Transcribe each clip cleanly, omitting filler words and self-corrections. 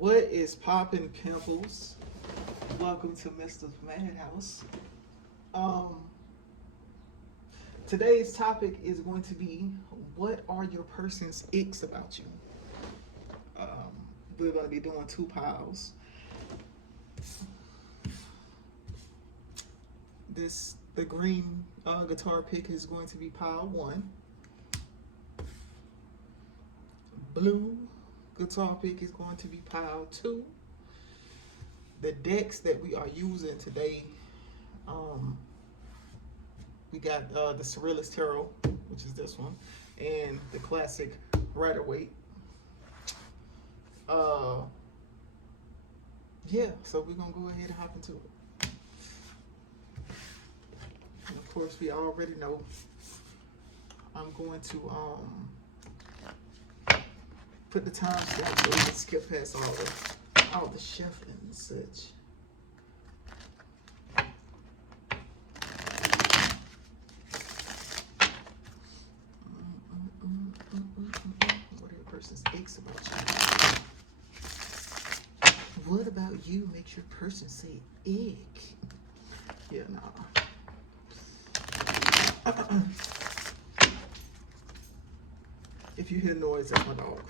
What is poppin' pimples? Welcome to Myster'sMadhouse. Today's topic is going to be, what are your person's icks about you? We're going to be doing two piles. The green guitar pick is going to be pile 1. Blue guitar pick is going to be pile 2. The decks that we are using today, we got the Sigils Tarot, which is this one, and the classic Rider-Waite. Yeah, so we're gonna go ahead and hop into it. And of course, we already know I'm going to put the timestamp so we can skip past all the shuffling and such. What are your person's icks about you? What about you makes your person say ick? Yeah, nah. If you hear noise, that's my dog.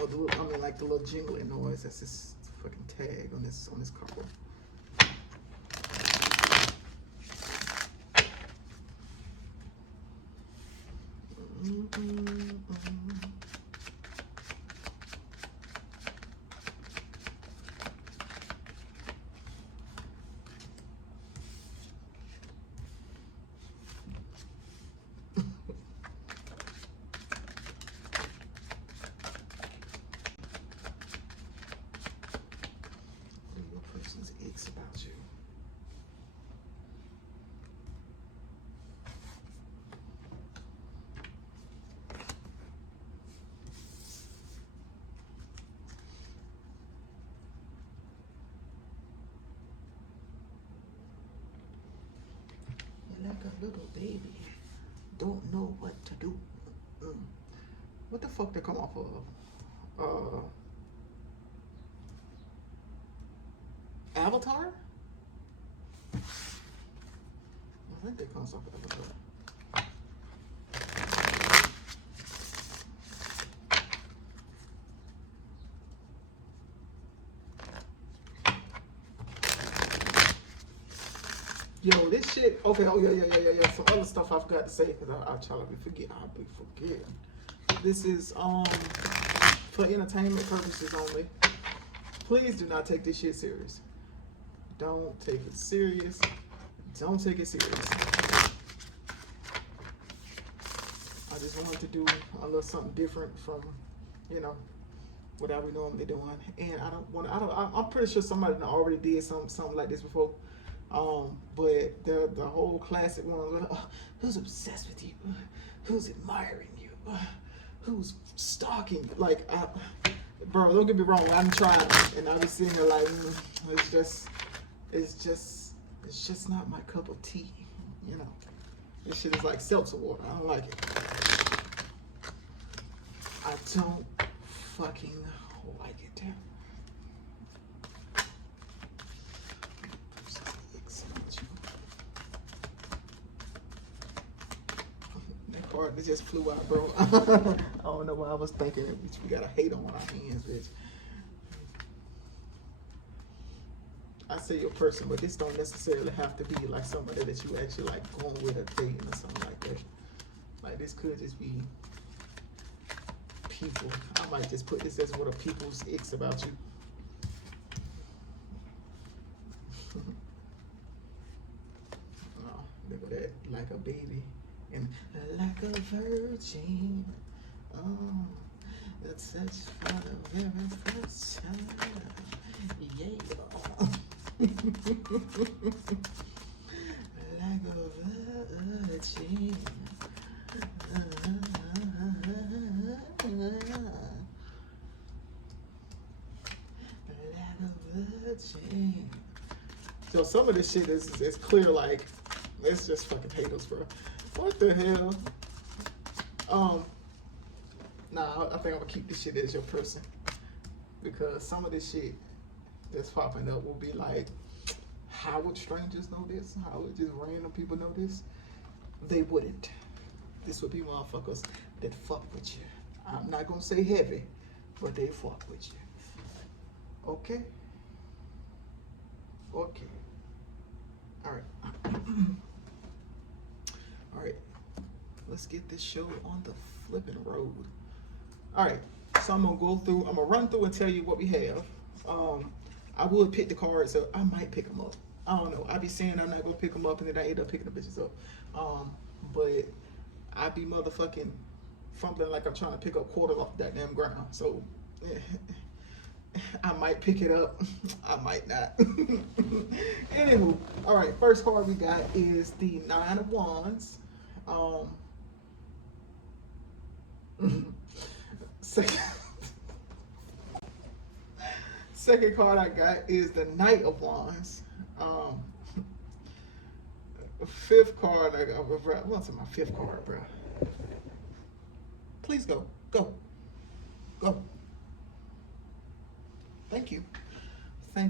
Or the little jingling noise. That's this fucking tag on this cover. About you. You're like a little baby, don't know what to do. What the fuck they come off of? Avatar? I think they comes off Avatar. Yo, this shit. Okay, oh yeah. Some other stuff I forgot to say because I try to forget. I forget. This is for entertainment purposes only. Please do not take this shit serious. Don't take it serious. Don't take it serious. I just wanted to do a little something different from, what I be normally doing. And I'm pretty sure somebody already did something like this before. But the whole classic one, who's obsessed with you? Who's admiring you? Who's stalking you? Like, bro, don't get me wrong. I'm trying, and I be sitting here like, it's just not my cup of tea, This shit is like seltzer water. I don't like it. I don't fucking like it. That card that just flew out, bro. I don't know why I was thinking it. We gotta hate on our hands, bitch. I say your person, but this don't necessarily have to be like somebody that you actually like going with or dating or something like that. Like, this could just be people. I might just put this as what are people's icks about you. Oh, look at that, like a baby and like a virgin. Oh, that's such for the very first time. Yeah. Like a virgin. Like a virgin. So some of this shit is clear, like, it's just fucking haters, bro. What the hell? Nah, I think I'm gonna keep this shit as your person, because some of this shit that's popping up will be like, how would strangers know this? How would just random people know this? They wouldn't. This would be motherfuckers that fuck with you. I'm not gonna say heavy, but they fuck with you. Okay? Okay. Alright. Alright. Let's get this show on the flipping road. Alright. So I'm gonna run through and tell you what we have. I would pick the cards up. I might pick them up. I don't know. I be saying I'm not gonna pick them up, and then I end up picking the bitches up. But I be motherfucking fumbling like I'm trying to pick up quarters off that damn ground. So I might pick it up. I might not. Anywho, all right. First card we got is the Nine of Wands. Second card I got is the Knight of Wands. Fifth card I got. What's my fifth card, bro? Please go. Thank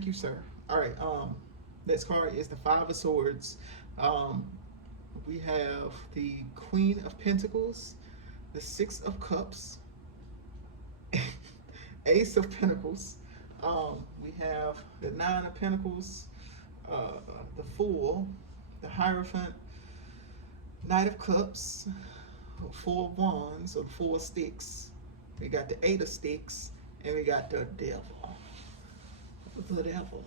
you, sir. All right. Next card is the Five of Swords. We have the Queen of Pentacles, the Six of Cups, Ace of Pentacles. We have the Nine of Pentacles, the Fool, the Hierophant, Knight of Cups, Four of Wands, or the Four of Sticks. We got the Eight of Sticks, and we got the Devil. The Devil.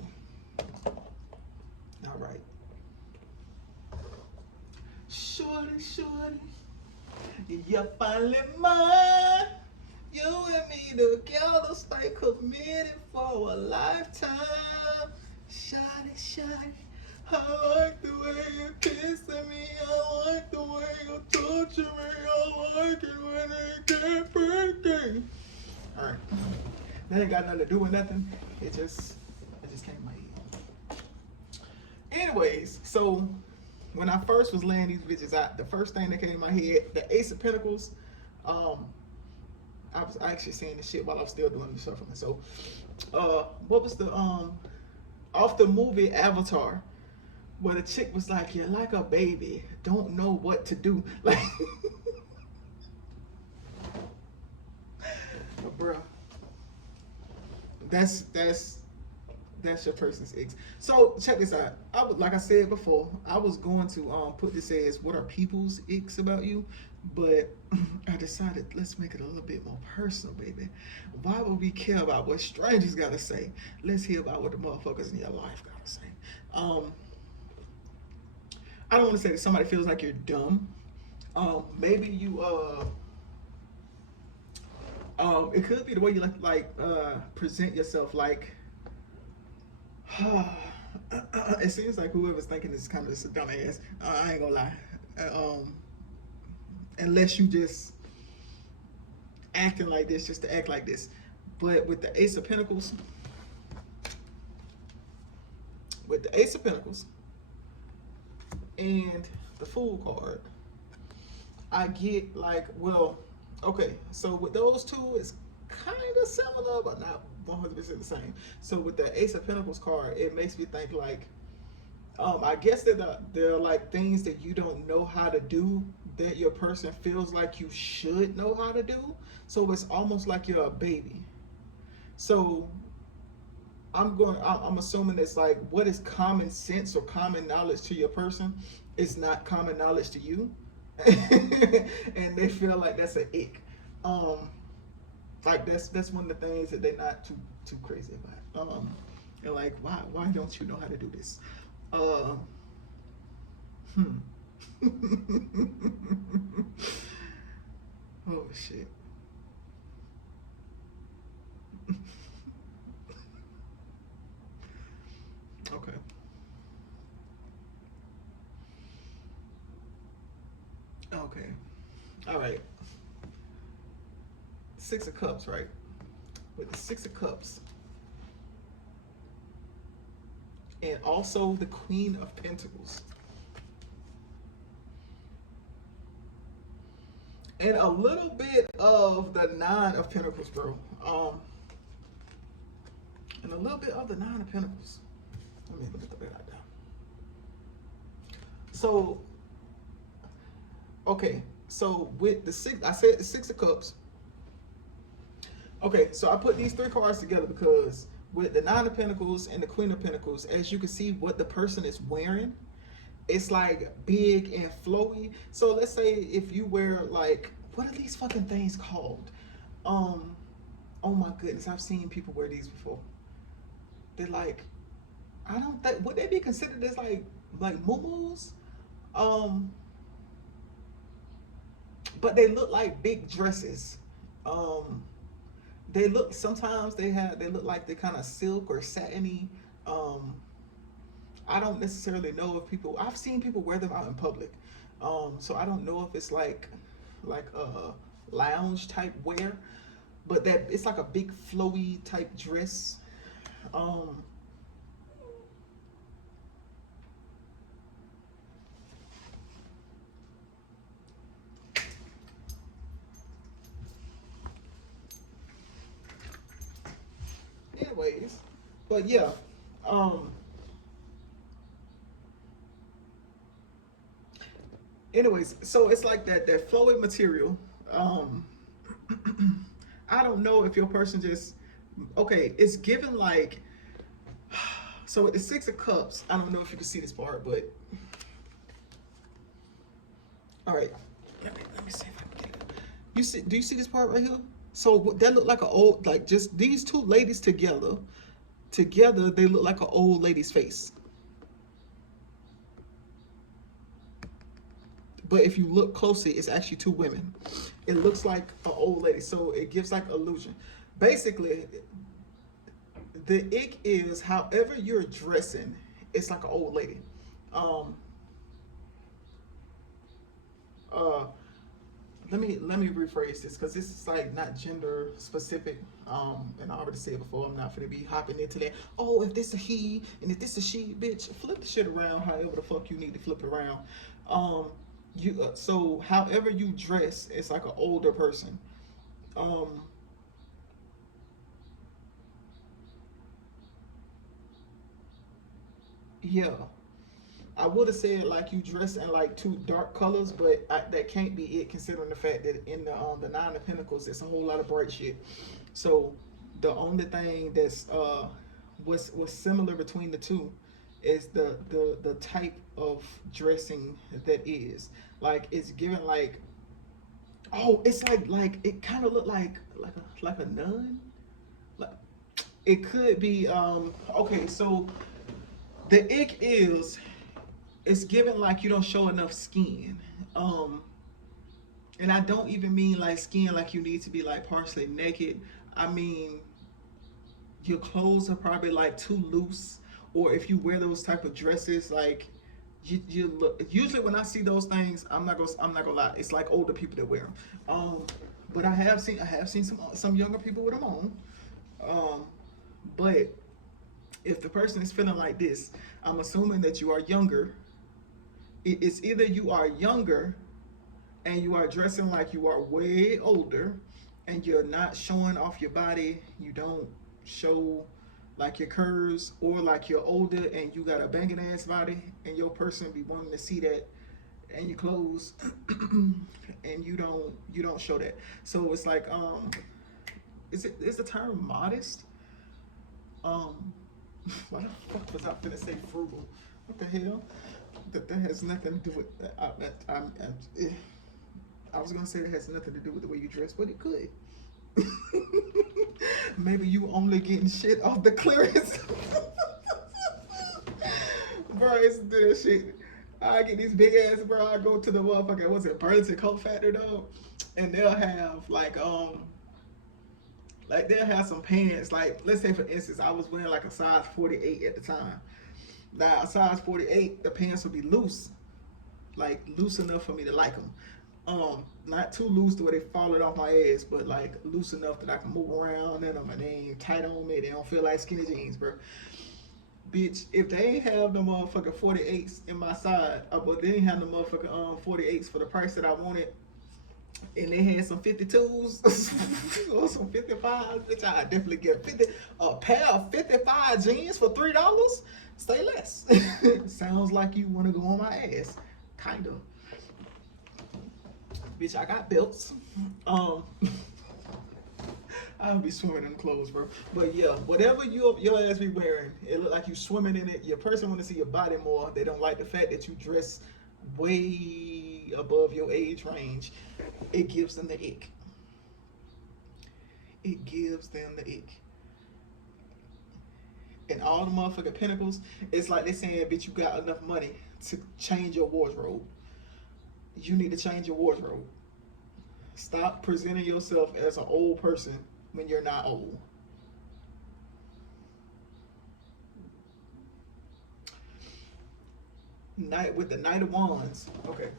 All right. Shorty, you're finally mine. You and me together, stay committed for a lifetime. Shawty, I like the way you're kissing me. I like the way you're touching me. I like it when they get freaky. All right. That ain't got nothing to do with nothing. It just came to my head. Anyways, so when I first was laying these bitches out, the first thing that came to my head, the Ace of Pentacles. I was actually saying this shit while I was still doing the shuffling. So, what was the off the movie Avatar, where the chick was like, "You're like a baby, don't know what to do." Like, bruh, that's your person's ex. So check this out. Like I said before, I was going to put this as what are people's icks about you, but I decided let's make it a little bit more personal, baby. Why would we care about what strangers gotta say? Let's hear about what the motherfuckers in your life gotta say. I don't want to say that somebody feels like you're dumb. Maybe you it could be the way you present yourself. Like, it seems like whoever's thinking this is kind of just a dumbass. I ain't gonna lie. Unless you just acting like this just to act like this. But with the Ace of Pentacles, and the Fool card, I get like, well, okay, so with those two, it's kind of similar, but not 100% the same. So with the Ace of Pentacles card, it makes me think like, I guess that there are like things that you don't know how to do that your person feels like you should know how to do. So it's almost like you're a baby. So I'm assuming it's like what is common sense or common knowledge to your person is not common knowledge to you. And they feel like that's an ick. Like that's one of the things that they're not too crazy about. They're like, why don't you know how to do this? Oh shit. Okay. Okay. All right. Six of Cups, right? With the Six of Cups. And also the Queen of Pentacles. And a little bit of the Nine of Pentacles, bro. And a little bit of the Nine of Pentacles. Let me look at the bed right now. So, okay. So with the six, I said the Six of Cups. Okay, so I put these three cards together because with the Nine of Pentacles and the Queen of Pentacles, as you can see what the person is wearing, it's like big and flowy. So let's say if you wear like, what are these fucking things called? Oh my goodness, I've seen people wear these before. They're like, I don't think, would they be considered as like muumuus? Um, but they look like big dresses. Um, they look, sometimes they look like they're kind of silk or satiny. Um, I don't necessarily know if people, I've seen people wear them out in public. So I don't know if it's like a lounge type wear, but that it's like a big flowy type dress. Um, anyways, but yeah, um, anyways, so it's like that flowy material. Um, I don't know if your person just, okay, it's given like, so with the Six of Cups, I don't know if you can see this part, but all right, let me see if I can get it. You see, do you see this part right here? So that look like an old, like just these two ladies together. Together, they look like an old lady's face. But if you look closely, it's actually two women. It looks like an old lady, so it gives like illusion. Basically, the ick is however you're dressing, it's like an old lady. Um, uh, let me rephrase this because this is like not gender specific. And I already said before, I'm not gonna be hopping into that. Oh, if this a he and if this a she, bitch, flip the shit around. However the fuck you need to flip it around. Um, you so however you dress, it's like an older person. Um, yeah. I would have said like you dress in like two dark colors, but that can't be it considering the fact that in the Nine of Pentacles, it's a whole lot of bright shit. So the only thing that's what's similar between the two is the type of dressing that is like it's given like, oh, it's like it kind of look like a nun. Like it could be okay. So the ick is it's given like you don't show enough skin. Um, and I don't even mean like skin like you need to be like partially naked. I mean your clothes are probably like too loose, or if you wear those type of dresses, like you look. Usually when I see those things, I'm not gonna lie. It's like older people that wear them. But I have seen some younger people with them on. Um, but if the person is feeling like this, I'm assuming that you are younger. It's either you are younger and you are dressing like you are way older and you're not showing off your body, you don't show like your curves, or like you're older and you got a banging ass body and your person be wanting to see that and your clothes and you don't show that. So it's like is the term modest? Um why the fuck was I finna say frugal? What the hell? That has nothing to do with I was gonna say it has nothing to do with the way you dress, but it could. Maybe you only getting shit off the clearance. Bro, it's this shit. I get these big ass, bro. I go to the motherfucker, what's it, Burlington Coat Factory, though, and they'll have like they'll have some pants. Like let's say for instance, I was wearing like a size 48 at the time. Now a size 48, the pants will be loose, like loose enough for me to like them. Not too loose to where they falling off my ass, but like loose enough that I can move around in them and they ain't tight on me. They don't feel like skinny jeans, bro. Bitch, if they ain't have the motherfucking 48s in my side, but they ain't have the motherfucking 48s for the price that I wanted, and they had some 52s or some 55s, bitch, I definitely get a pair of 55 jeans for $3. Say less. Sounds like you want to go on my ass, kind of. Bitch, I got belts. I'll be swimming in clothes, bro. But yeah, whatever your ass be wearing, it look like you swimming in it. Your person want to see your body more. They don't like the fact that you dress way above your age range. It gives them the ick. It gives them the ick. And all the motherfucking pinnacles, it's like they saying, bitch, you got enough money to change your wardrobe. You need to change your wardrobe. Stop presenting yourself as an old person when you're not old. Night with the Knight of Wands. Okay.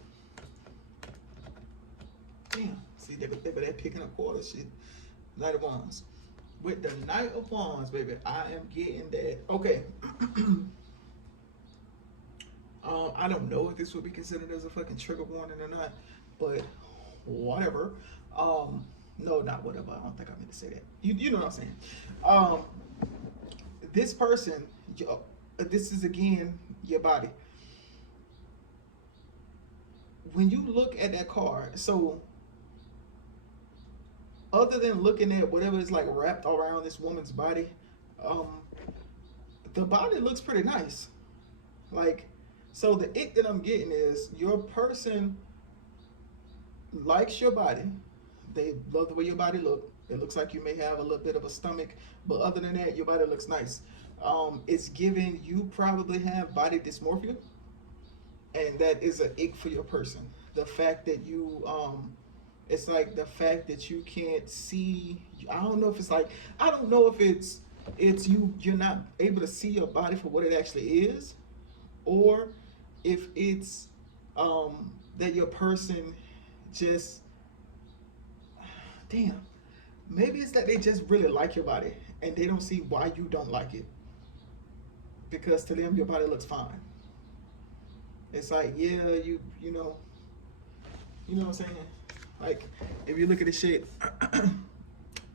Damn. See, they picking up quarter shit. Knight of Wands. With the Knight of Wands, baby, I am getting that. Okay. I don't know if this would be considered as a fucking trigger warning or not, but whatever. No, not whatever. I don't think I meant to say that. You know what I'm saying. This person, this is again your body. When you look at that card, so other than looking at whatever is like wrapped around this woman's body, the body looks pretty nice. Like, so the ick that I'm getting is your person likes your body. They love the way your body look. It looks like you may have a little bit of a stomach, but other than that, your body looks nice. It's giving you probably have body dysmorphia, and that is an ick for your person. The fact that you, it's like the fact that you can't see. I don't know if it's like, I don't know if it's you're not able to see your body for what it actually is, or if it's that your person just, damn, maybe it's that they just really like your body and they don't see why you don't like it, because to them your body looks fine. It's like, yeah, you know what I'm saying? Like, if you look at the shit,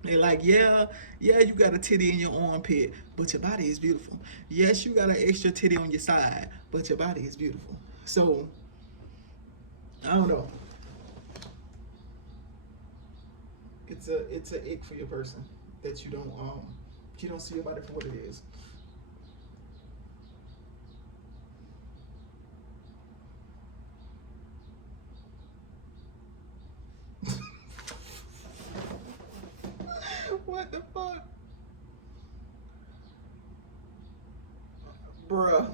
they're like, yeah, you got a titty in your armpit, but your body is beautiful. Yes, you got an extra titty on your side, but your body is beautiful. So, I don't know. It's a ick for your person that you don't see your body for what it is. What the fuck? Bruh.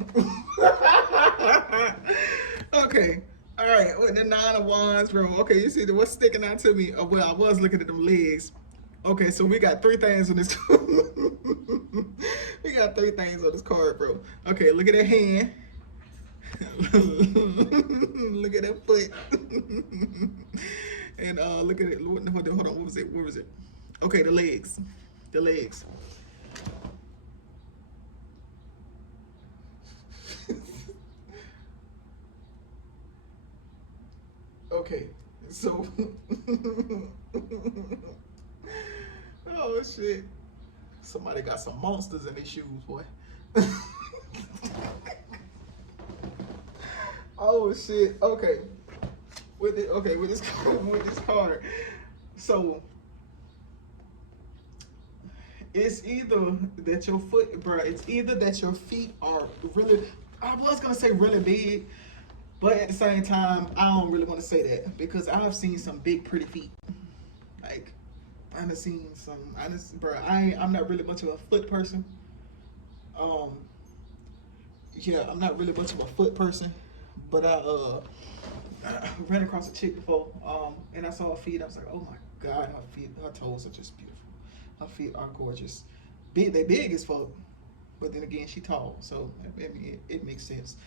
Okay. All right. With the Nine of Wands, bro. Okay, you see what's sticking out to me? Well, I was looking at them legs. Okay, so we got three things on this. We got three things on this card, bro. Okay, look at that hand. Look at that foot. And look at it. Hold on. What was it? Where was it? Okay, the legs. The legs. Okay, so oh shit, somebody got some monsters in their shoes, boy. Oh shit. Okay, with this card, so it's either that your foot, bro. It's either that your feet are really. I was gonna say really big. But at the same time, I don't really want to say that because I've seen some big, pretty feet. Like, I've seen some. I'm not really much of a foot person. Yeah, I'm not really much of a foot person. But I ran across a chick before, and I saw her feet. I was like, oh my god, her feet, her toes are just beautiful. Her feet are gorgeous. They big as fuck, but then again, she tall, so it makes sense.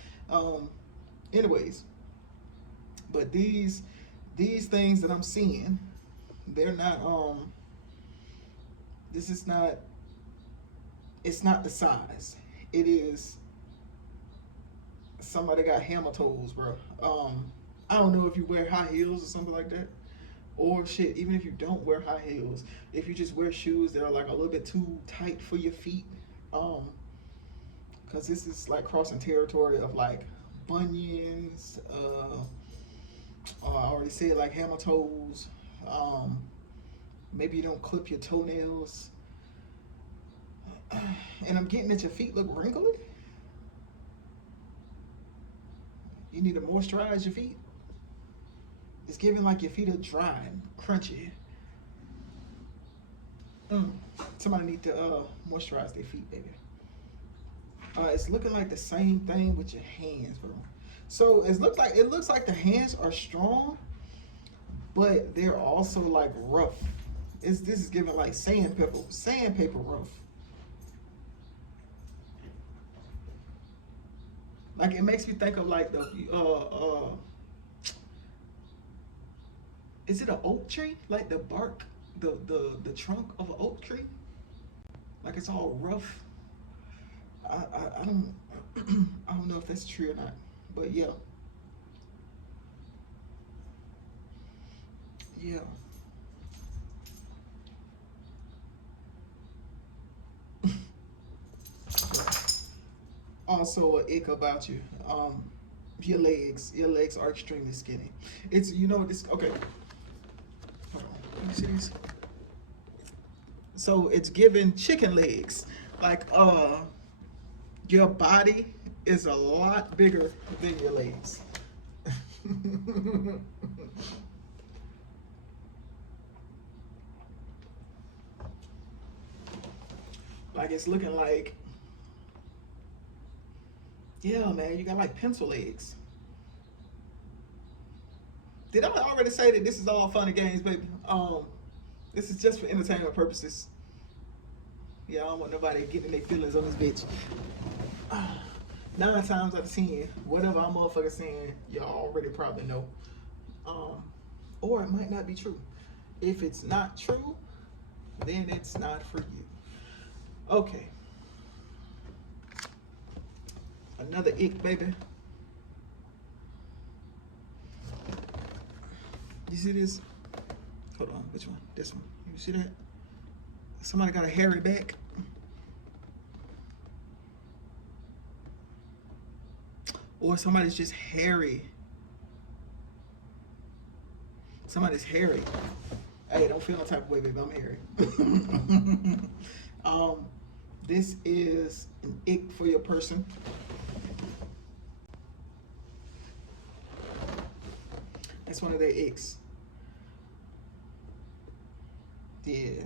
Anyways, but these things that I'm seeing, they're not this is not, it's not the size. It is somebody got hammer toes, bro. I don't know if you wear high heels or something like that, Or shit, even if you don't wear high heels, if you just wear shoes that are like a little bit too tight for your feet, because this is like crossing territory of like bunions. I already said like hammer toes. Maybe you don't clip your toenails. And I'm getting that your feet look wrinkly. You need to moisturize your feet. It's giving like your feet are dry and crunchy. Somebody need to moisturize their feet, baby. It's looking like the same thing with your hands, bro. So it looks like the hands are strong, but they're also like rough. This is giving like sandpaper rough. Like it makes me think of like the is it an oak tree? Like the bark, the trunk of an oak tree? Like it's all rough. I don't I don't know if that's true or not, but yeah. Yeah. Also, a ick about you. Your legs. Your legs are extremely skinny. It's this. Okay. Hold on. Let me see this. So it's giving chicken legs. Like your body is a lot bigger than your legs. Like it's looking like, yeah, man, you got like pencil legs. Did I already say that this is all fun and games, baby? This is just for entertainment purposes. Yeah, I don't want nobody getting their feelings on this bitch. 9 times out of 10, whatever I'm motherfucking saying, y'all already probably know. Or it might not be true. If it's not true, then it's not for you. Okay. Another ick, baby. You see this? Hold on, which one? This one. You see that? Somebody got a hairy back. Or somebody's just hairy. Somebody's hairy. Hey, don't feel no type of way, baby. I'm hairy. This is an ick for your person. That's one of their icks. Yeah.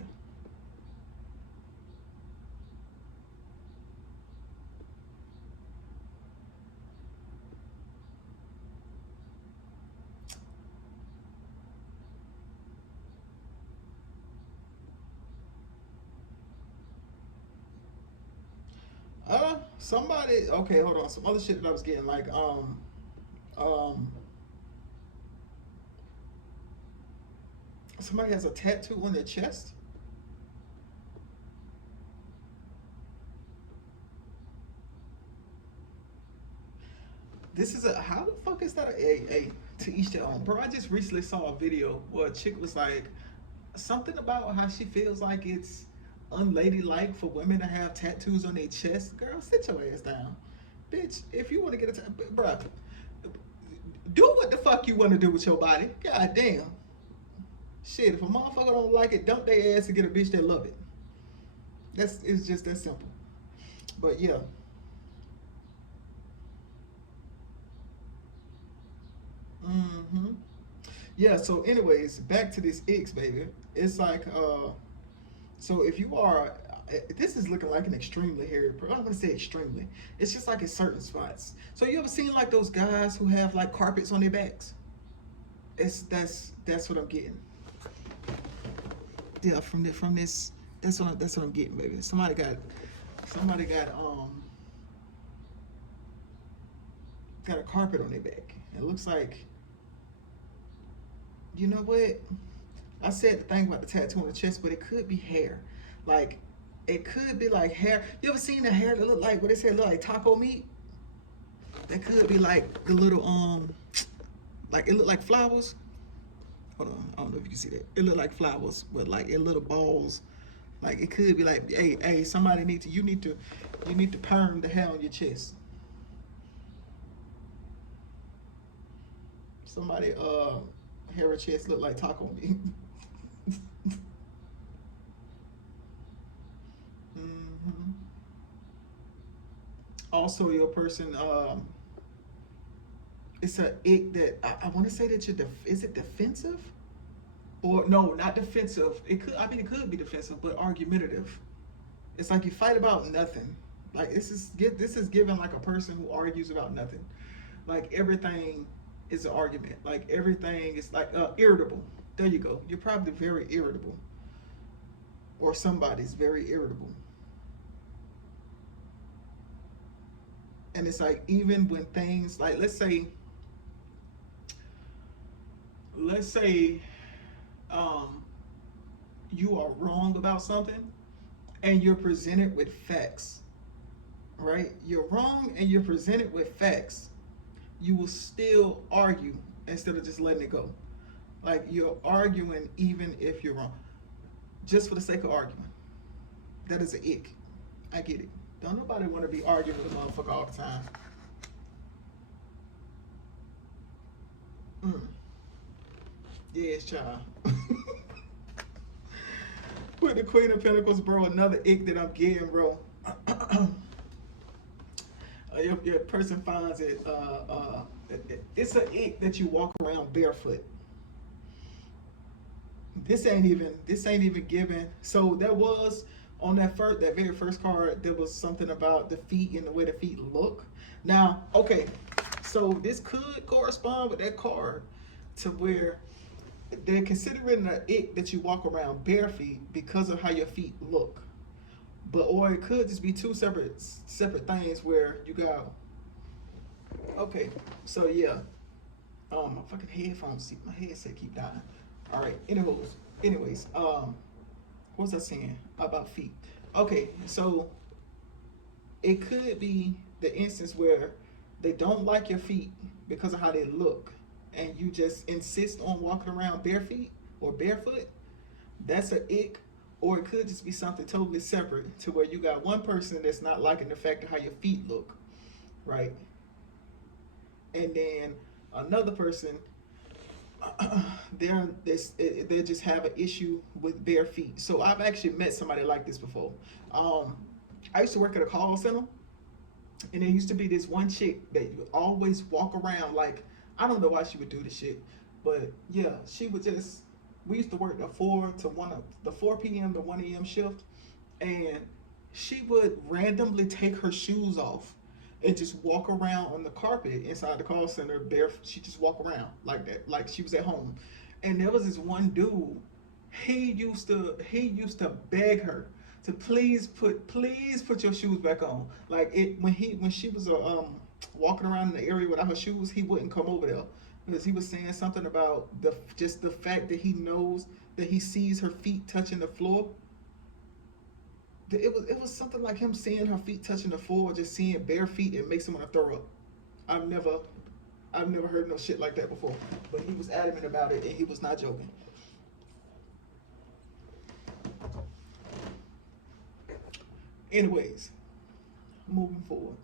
Somebody, okay, hold on. Some other shit that I was getting, like, somebody has a tattoo on their chest. This is how the fuck is that a to each their own? Bro, I just recently saw a video where a chick was like, something about how she feels like it's unladylike for women to have tattoos on their chest. Girl, sit your ass down. Bitch, if you want to get a tattoo, bro, do what the fuck you want to do with your body. God damn. Shit, if a motherfucker don't like it, dump their ass and get a bitch that love it. It's just that simple. But yeah. Yeah, so anyways, back to this X, baby. It's like, so if you are, this is looking like an extremely hairy, I'm gonna say extremely. It's just like in certain spots. So you ever seen like those guys who have like carpets on their backs? That's what I'm getting. Yeah, from this, that's what I'm getting, baby. Somebody got a carpet on their back. It looks like, you know what? I said the thing about the tattoo on the chest, but it could be hair. Like, it could be like hair. You ever seen the hair that look like, what they say, look like taco meat? That could be like the little, like it look like flowers. hold on, I don't know if you can see that. It look like flowers, but like in little balls. Like it could be like, hey, somebody you need to perm the hair on your chest. Somebody hair or chest look like taco meat. hmm Also, your person, it's a ick that I want to say that is it defensive? Or no, not defensive. It could be defensive, but argumentative. It's like you fight about nothing. Like this is given like a person who argues about nothing. Like everything is an argument. Like everything is like irritable. There you go. You're probably very irritable, or somebody's very irritable. And it's like even when things like let's say um, you are wrong about something and you're presented with facts, right? You're wrong and you're presented with facts. You will still argue instead of just letting it go. Like you're arguing even if you're wrong, just for the sake of arguing. That is an ick. I get it. Don't nobody want to be arguing with a motherfucker all the time. Mm. Yes, child. With the Queen of Pentacles, bro, another ick that I'm getting, bro. Your person finds it's an ick that you walk around barefoot. This ain't even given. So there was on that very first card, there was something about the feet and the way the feet look. Now, okay, so this could correspond with that card to where they're considering the ick that you walk around bare feet because of how your feet look. But or it could just be two separate things where you got. Okay, so yeah, my fucking headphones, my headset keep dying. All right, anyways, what was I saying about feet? Okay, so it could be the instance where they don't like your feet because of how they look, and you just insist on walking around bare feet or barefoot. That's an ick. Or it could just be something totally separate to where you got one person that's not liking the fact of how your feet look, right? And then another person, they just have an issue with bare feet. So I've actually met somebody like this before. I used to work at a call center, and there used to be this one chick that would always walk around like, I don't know why she would do this shit, but yeah, she would just. We used to work the 4 p.m. to 1 a.m. shift, and she would randomly take her shoes off and just walk around on the carpet inside the call center bare. She just walk around like that, like she was at home. And there was this one dude. He used to beg her to please put your shoes back on. Like when she was walking around in the area without her shoes, he wouldn't come over there. Because he was saying something about just the fact that he knows that he sees her feet touching the floor. It was something like him seeing her feet touching the floor, just seeing bare feet, it makes him want to throw up. I've never heard no shit like that before. But he was adamant about it, and he was not joking. Anyways, moving forward.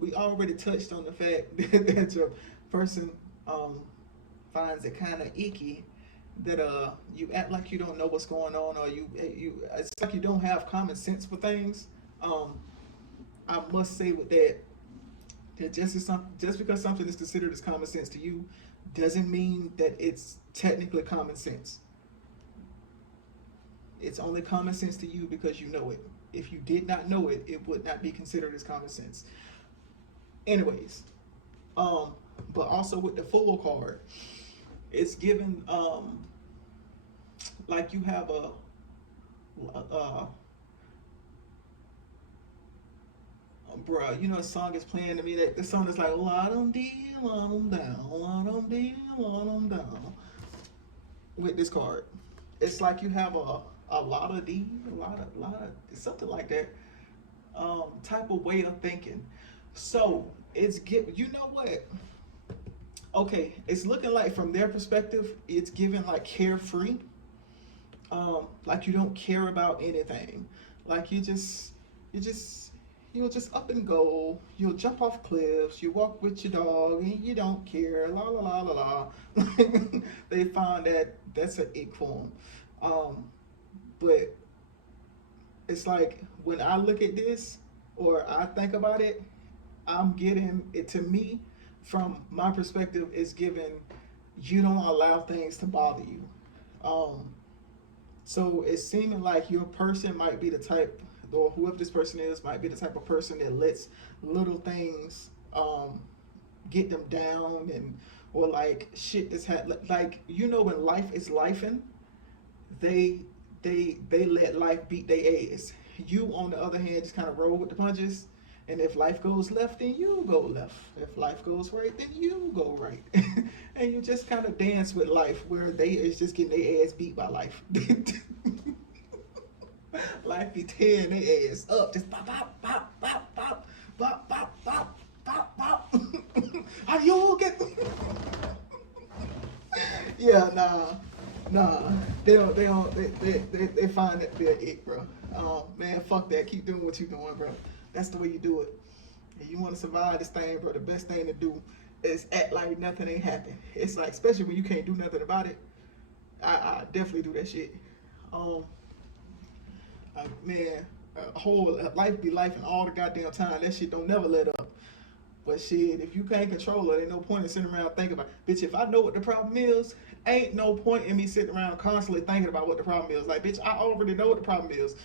We already touched on the fact that your person finds it kind of icky that you act like you don't know what's going on, or you it's like you don't have common sense for things. I must say with that just because something is considered as common sense to you doesn't mean that it's technically common sense. It's only common sense to you because you know it. If you did not know it, it would not be considered as common sense. Anyways, but also with the Fool card, it's given like you have a bruh, you know a song is playing to me that the song is like la dum dee la dum down, la dum dee la dum down. With this card, it's like you have a lot of something like that type of way of thinking. So you know what? Okay, it's looking like from their perspective, it's given like carefree. Like you don't care about anything. Like you just, you'll just up and go. You'll jump off cliffs. You walk with your dog, and you don't care. La la la la la. They find that that's an ick for them. But it's like when I look at this or I think about it, I'm getting it to me from my perspective is given you don't allow things to bother you. Um, so it's seeming like your person might be the type, or whoever this person is, might be the type of person that lets little things get them down and or like shit that's like you know when life is lifing, they they let life beat their ass. You on the other hand just kind of roll with the punches. And if life goes left, then you go left. If life goes right, then you go right. And you just kind of dance with life where they is just getting their ass beat by life. Life be tearing their ass up. Just bop, bop, bop, bop, bop, bop, bop, bop, bop, bop. Are you all get? Yeah, nah. They find that be an ick, bro. Man, fuck that. Keep doing what you doing, bro. That's the way you do it. If you want to survive this thing, bro, the best thing to do is act like nothing ain't happened. It's like, especially when you can't do nothing about it. I definitely do that shit. Um, man, whole life be life and all the goddamn time. That shit don't never let up. But shit, if you can't control it, ain't no point in sitting around thinking about it. Bitch, if I know what the problem is, ain't no point in me sitting around constantly thinking about what the problem is. Like, bitch, I already know what the problem is.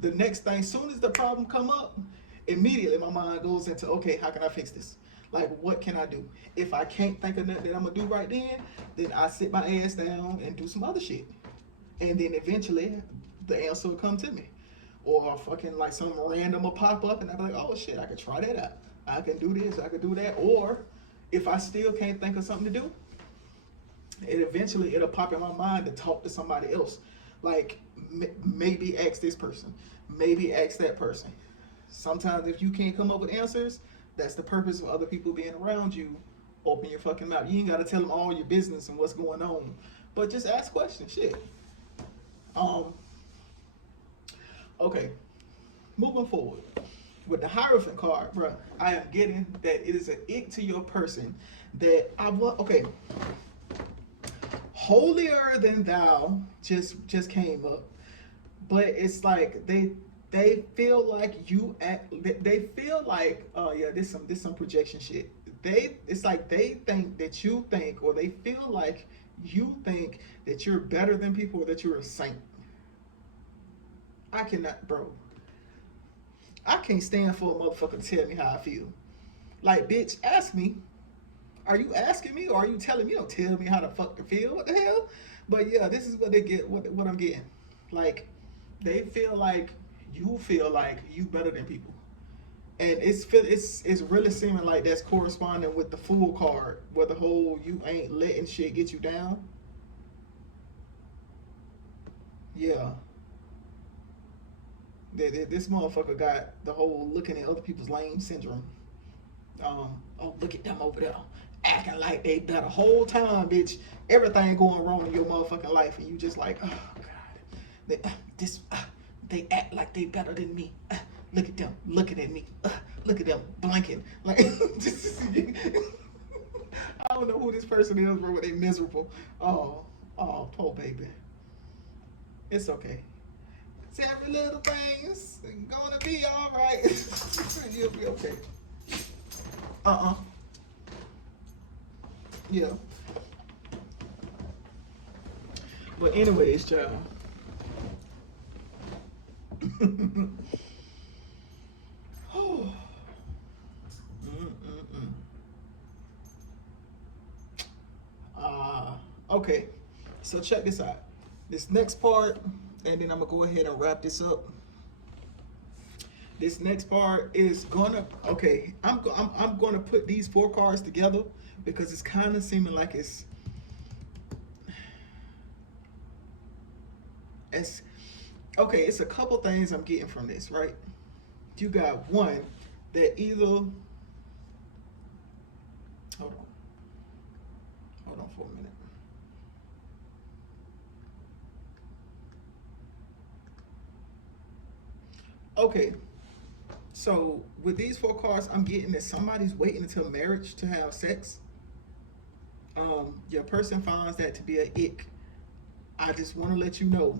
The next thing, soon as the problem come up, immediately my mind goes into, okay, how can I fix this? Like, what can I do? If I can't think of nothing that I'm gonna do right then I sit my ass down and do some other shit. And then eventually, the answer will come to me. Or fucking like some random will pop up and I'll be like, oh shit, I could try that out. I can do this, I can do that. Or if I still can't think of something to do, it'll pop in my mind to talk to somebody else. Like maybe ask this person, maybe ask that person. Sometimes if you can't come up with answers, that's the purpose of other people being around you. Open your fucking mouth. You ain't gotta tell them all your business and what's going on, but just ask questions. Shit. Okay. Moving forward with the Hierophant card, bro. I am getting that it is an ick to your person that I was okay. Holier than thou just came up, but it's like they feel like you act. They feel like yeah, this some projection shit. It's like they think that you think, or they feel like you think that you're better than people, or that you're a saint. I cannot, bro. I can't stand for a motherfucker to tell me how I feel. Like, bitch, ask me. Are you asking me, or are you telling me? Don't tell me how the fuck to feel. What the hell? But yeah, this is what they get. What I'm getting. Like, they feel like you better than people, and it's really seeming like that's corresponding with the Fool card, where the whole you ain't letting shit get you down. Yeah. This motherfucker got the whole looking at other people's lame syndrome. Oh, look at them over there, acting like they better. Whole time, bitch, everything going wrong in your motherfucking life, and you just like, oh god, they act like they better than me. Look at them looking at me. Look at them blinking. Like, I don't know who this person is, bro, but they miserable. Oh, poor baby. It's okay. It's every little thing's gonna be all right. You'll be okay. Yeah. But anyways, child. Okay. So check this out. This next part, and then I'm gonna go ahead and wrap this up. This next part is gonna I'm gonna put these 4 cards together because it's kind of seeming like it's okay. It's a couple things I'm getting from this, right? You got one that either hold on. for a minute. Okay, so with these 4 cards, I'm getting that somebody's waiting until marriage to have sex. Your person finds that to be a ick. I just want to let you know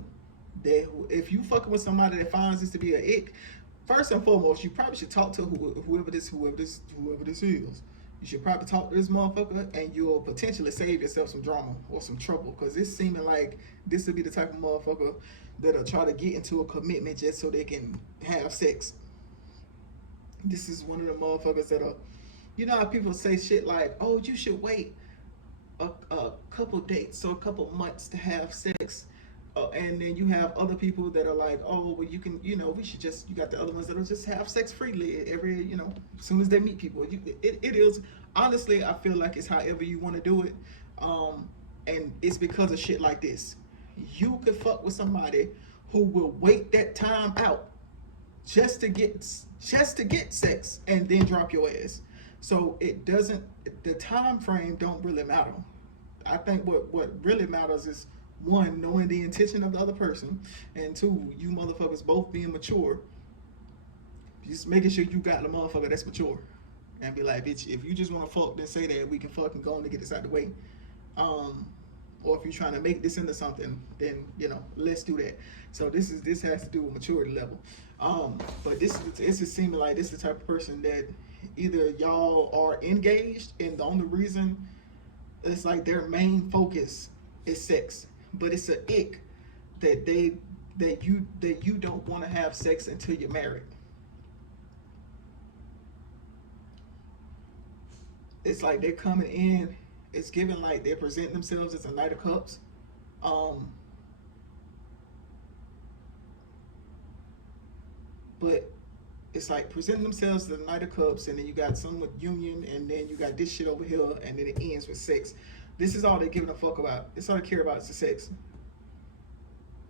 that if you fucking with somebody that finds this to be a ick, first and foremost, you probably should talk to whoever this is. You should probably talk to this motherfucker, and you'll potentially save yourself some drama or some trouble. Because it's seeming like this would be the type of motherfucker that'll try to get into a commitment just so they can have sex. This is one of the motherfuckers that'll, you know how people say shit like, "Oh, you should wait a couple dates or a couple months to have sex," and then you have other people that are like, "Oh, well, you can, we should just." You got the other ones that'll just have sex freely every, as soon as they meet people. It is honestly, I feel like it's however you want to do it, and it's because of shit like this. You could fuck with somebody who will wait that time out just to get sex and then drop your ass. So it doesn't. The time frame don't really matter. I think what really matters is, one, knowing the intention of the other person, and two, you motherfuckers both being mature. Just making sure you got the motherfucker that's mature, and be like, bitch, if you just want to fuck, then say that, we can fucking go on and get this out of the way. Or if you're trying to make this into something, then let's do that. So this has to do with maturity level. But it's just seeming like this is the type of person that either y'all are engaged, and the only reason it's like their main focus is sex, but it's an ick that you don't want to have sex until you're married. It's like they're coming in. It's given like they're presenting themselves as a Knight of Cups. But it's like presenting themselves as the Knight of Cups, and then you got some with union, and then you got this shit over here, and then it ends with sex. This is all they're giving a fuck about. It's all they care about is the sex.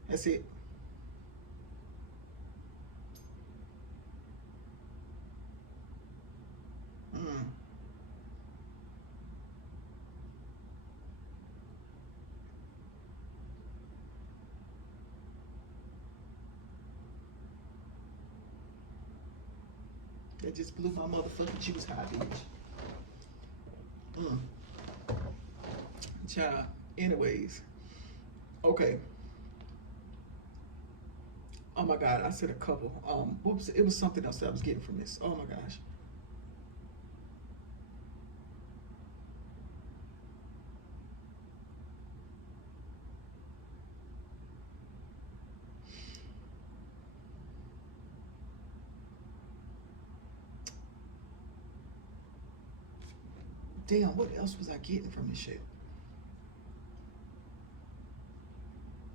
That's it. Mm. That just blew my motherfucking juice high, bitch. Mm. Child. Anyways. Okay. Oh my god, I said a couple. Whoops, it was something else that I was getting from this. Oh my gosh. Damn, what else was I getting from this shit?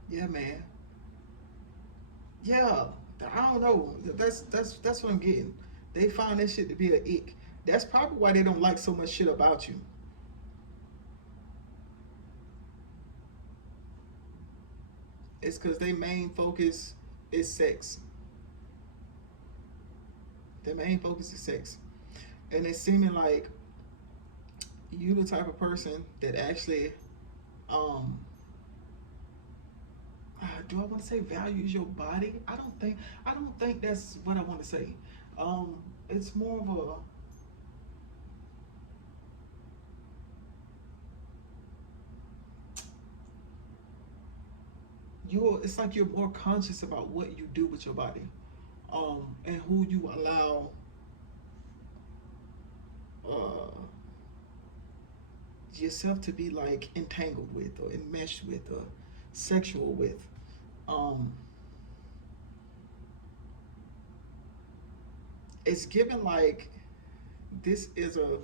Yeah, man. Yeah, I don't know. That's what I'm getting. They find that shit to be an ick. That's probably why they don't like so much shit about you. It's because their main focus is sex. Their main focus is sex, and it's seeming like you the type of person that actually, um, do I want to say values your body? I don't think that's what I want to say. It's more of a, it's like you're more conscious about what you do with your body, and who you allow, uh, yourself to be like entangled with or enmeshed with or sexual with. Um, it's given like this is a,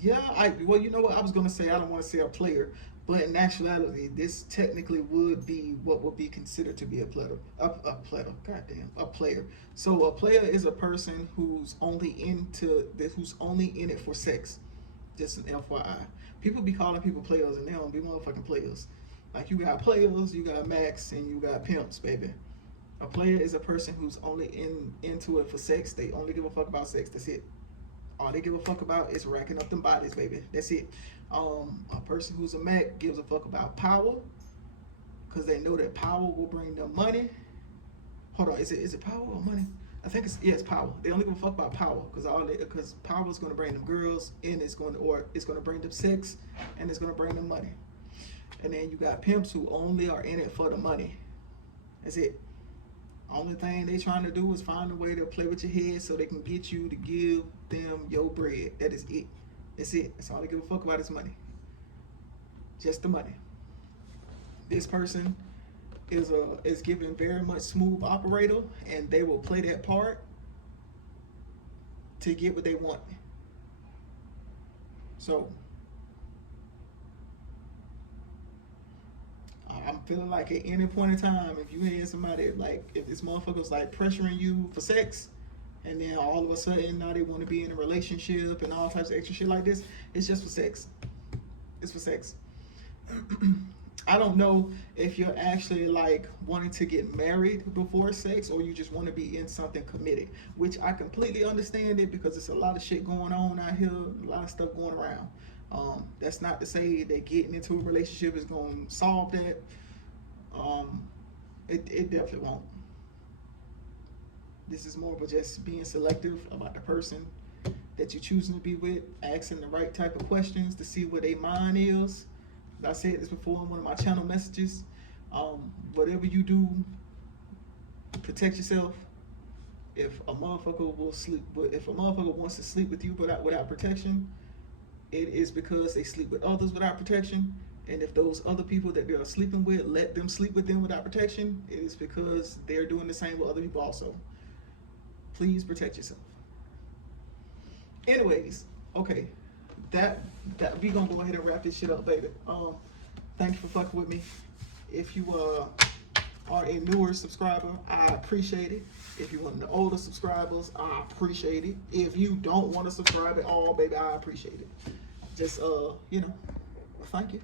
yeah. Well, you know what I was gonna say. I don't want to say a player, but in actuality, this technically would be what would be considered to be a player. A player. Goddamn, a player. So a player is a person who's only into this, who's only in it for sex. Just an FYI. People be calling people players, and they don't be motherfucking players. Like, you got players, you got max, and you got pimps, baby. A player is a person who's only into it for sex. They only give a fuck about sex. That's it. All they give a fuck about is racking up them bodies, baby. That's it. A person who's a Mac gives a fuck about power because they know that power will bring them money. Hold on, is it power or money? I think it's power. They only give a fuck about power because power is going to bring them girls and it's going to bring them sex and it's going to bring them money. And then you got pimps who only are in it for the money. That's it. Only thing they trying to do is find a way to play with your head so they can get you to give them your bread. That is it. That's it. That's all they give a fuck about is money. Just the money. This person is given very much smooth operator, and they will play that part to get what they want. So I'm feeling like at any point in time, if you hear somebody, like, if this motherfucker's like pressuring you for sex, and then all of a sudden now they want to be in a relationship and all types of extra shit like this, it's just for sex. It's for sex. I don't know if you're actually like wanting to get married before sex, or you just want to be in something committed, which I completely understand it because there's a lot of shit going on out here, a lot of stuff going around. That's not to say that getting into a relationship is going to solve that. It definitely won't. This is more of just being selective about the person that you're choosing to be with, asking the right type of questions to see where their mind is. I said this before in one of my channel messages. Whatever you do, protect yourself. If a motherfucker wants to sleep with you without protection, it is because they sleep with others without protection. And if those other people that they're sleeping with let them sleep with them without protection, it is because they're doing the same with other people also. Please protect yourself. Anyways, okay, that we gonna go ahead and wrap this shit up, baby. Thank you for fucking with me. If you are a newer subscriber, I appreciate it. If you're one of the older subscribers, I appreciate it. If you don't want to subscribe at all, baby, I appreciate it. Just thank you.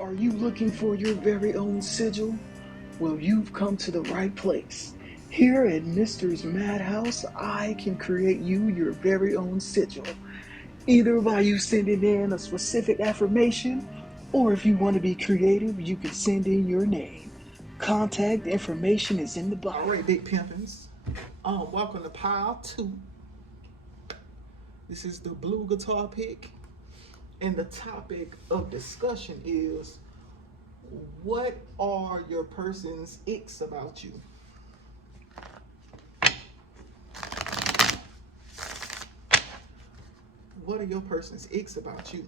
Are you looking for your very own sigil? Well, you've come to the right place. Here at Myster'sMadhouse, I can create you your very own sigil. Either by you sending in a specific affirmation, or if you want to be creative, you can send in your name. Contact information is in the bio. All right, big pimpins. Welcome to Pile 2. This is the blue guitar pick. And the topic of discussion is, what are your person's icks about you? What are your person's icks about you?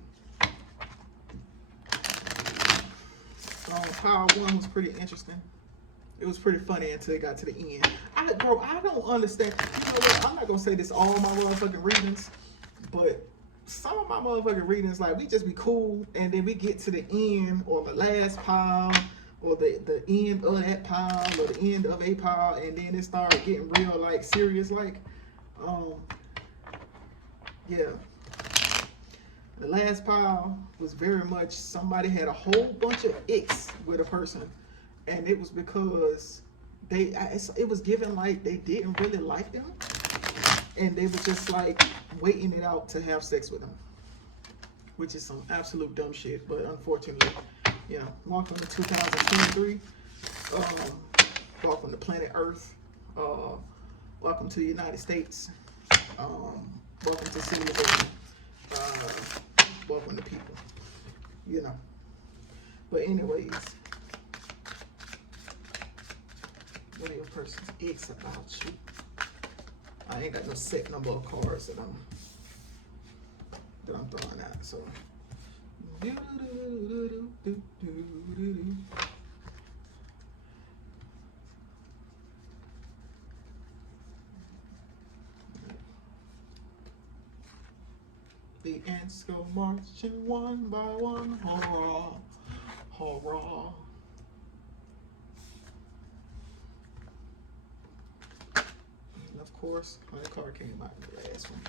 Pile 1 was pretty interesting. It was pretty funny until it got to the end. I don't understand. You know what? I'm not going to say this all my motherfucking readings, but some of my motherfucking readings, like, we just be cool, and then we get to the end or the last pile or the end of that pile or the end of a pile, and then it started getting real, like, serious, like, yeah. The last pile was very much somebody had a whole bunch of icks with a person, and it was because it was given like they didn't really like them, and they were just like waiting it out to have sex with them, which is some absolute dumb shit. But unfortunately, welcome to 2023. Welcome to planet Earth. Welcome to the United States. Welcome to civilization. Welcome to people. But anyways, what are your person's icks about you? I ain't got no set number of cards that I'm throwing out. So the ants go marching one by one, hurrah, hurrah. And of course, my card came out in the last one.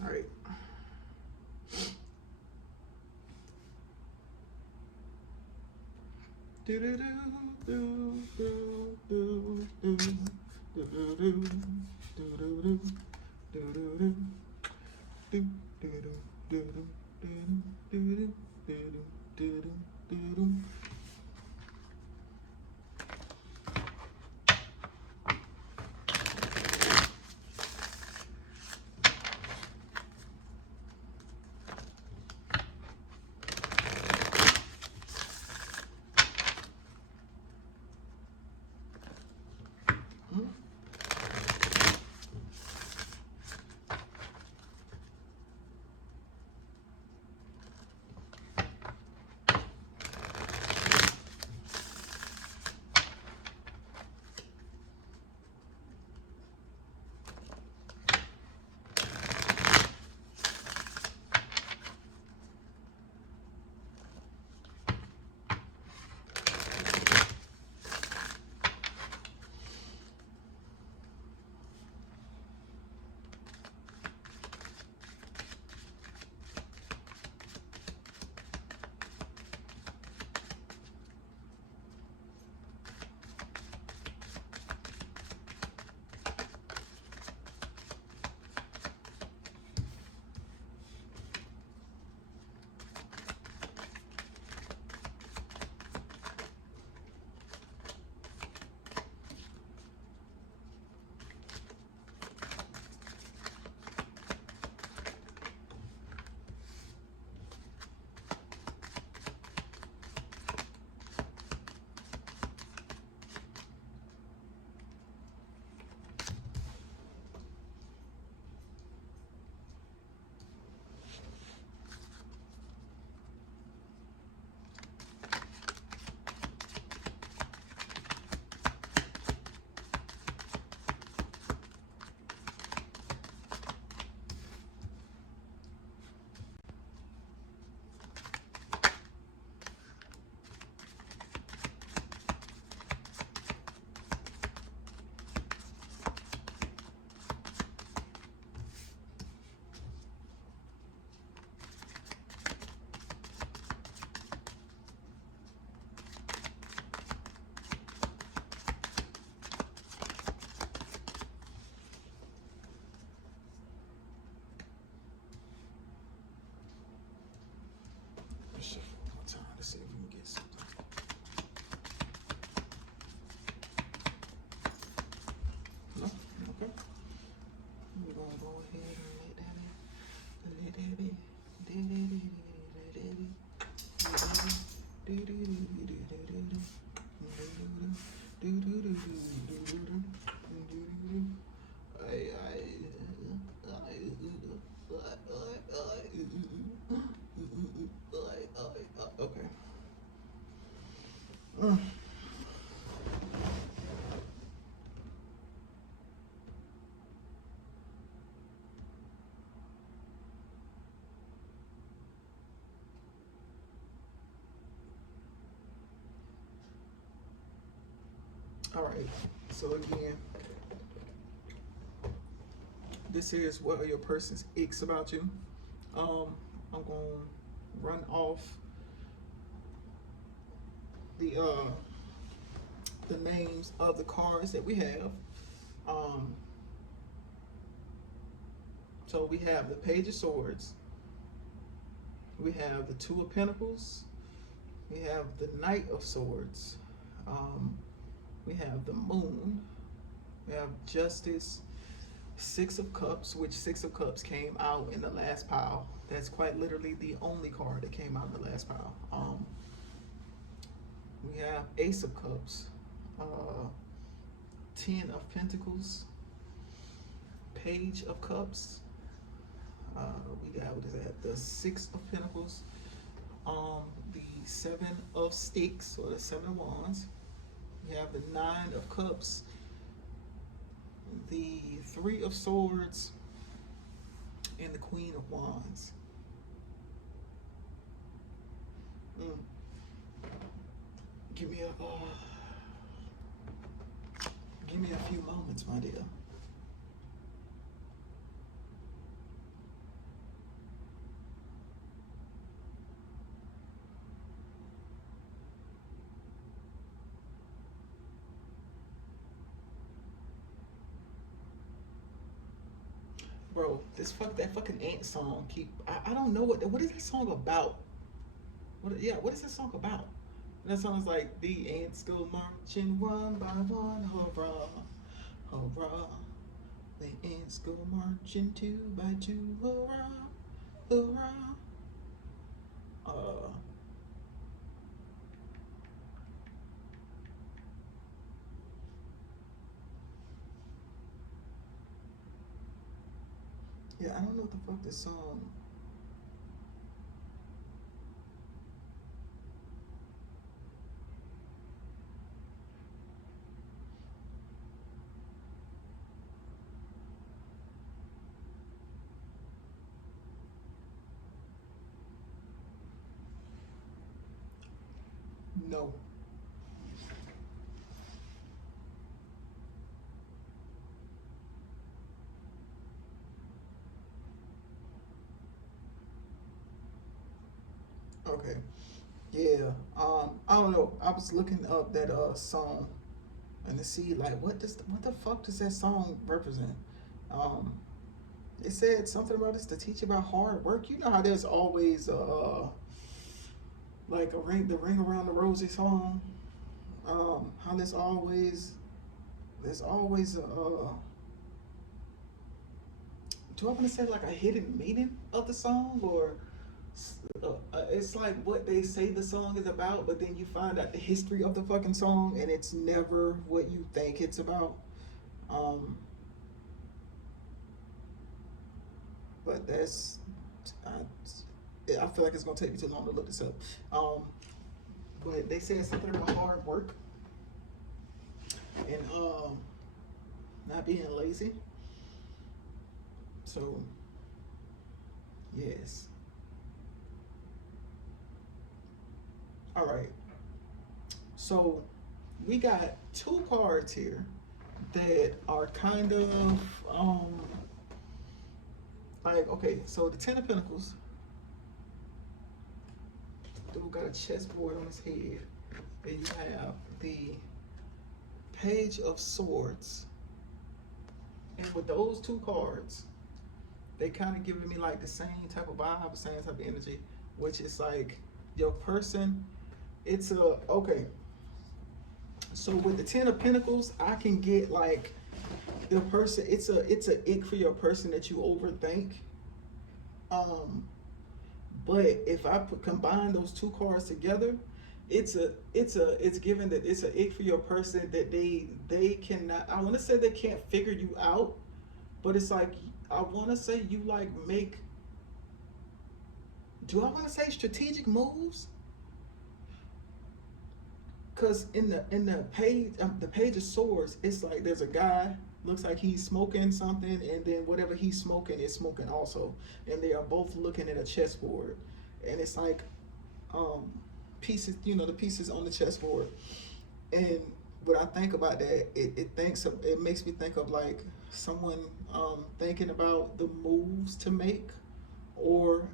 All right. Shuffle one more time to see if we can get something. No? Okay. We're gonna go ahead and let that be. Okay. All right. So again, this is what are your person's icks about you. I'm gonna run off the names of the cards that we have. So we have the Page of Swords, we have the Two of Pentacles, we have the Knight of Swords, we have the Moon, we have Justice, Six of Cups, which Six of Cups came out in the last pile. That's quite literally the only card that came out in the last pile. We have Ace of Cups, Ten of Pentacles, Page of Cups. We got, what is that? The Six of Pentacles, the Seven of Sticks, or the Seven of Wands. We have the Nine of Cups, the Three of Swords, and the Queen of Wands. Give me a few moments, my dear. bro, that fucking ant song I don't know what is that song about? What is that song about? That song is like the ants go marching one by one, hurrah, hurrah. The ants go marching two by two, hurrah, hurrah. Uh, yeah, I don't know what the fuck this song. No. Okay. Yeah. I don't know. I was looking up that song and to see like what the fuck does that song represent? Um, it said something about this to teach about hard work. You know how there's always like the ring around the rosy song. How there's always do I want to say like a hidden meaning of the song, or it's like what they say the song is about, but then you find out the history of the fucking song and it's never what you think it's about. Um, but that's I feel like it's gonna take me too long to look this up. Um, but they said something about hard work and not being lazy. So yes. All right. So we got two cards here that are kind of like, okay, so the Ten of Pentacles. Dude got a chessboard on his head. And you have the Page of Swords. And with those two cards, they kind of giving me like the same type of vibe, same type of energy, which is like your person. It's a okay. So with the Ten of Pentacles, I can get like the person. It's a ick for your person that you overthink. But if I combine those two cards together, it's given that it's a ick for your person that they cannot. I want to say they can't figure you out, but it's like I want to say you like make. Do I want to say strategic moves? Cause in the page of swords, it's like there's a guy looks like he's smoking something, and then whatever he's smoking is smoking also, and they are both looking at a chessboard, and it's like pieces, the pieces on the chessboard, and when I think about that, it makes me think of like someone thinking about the moves to make, or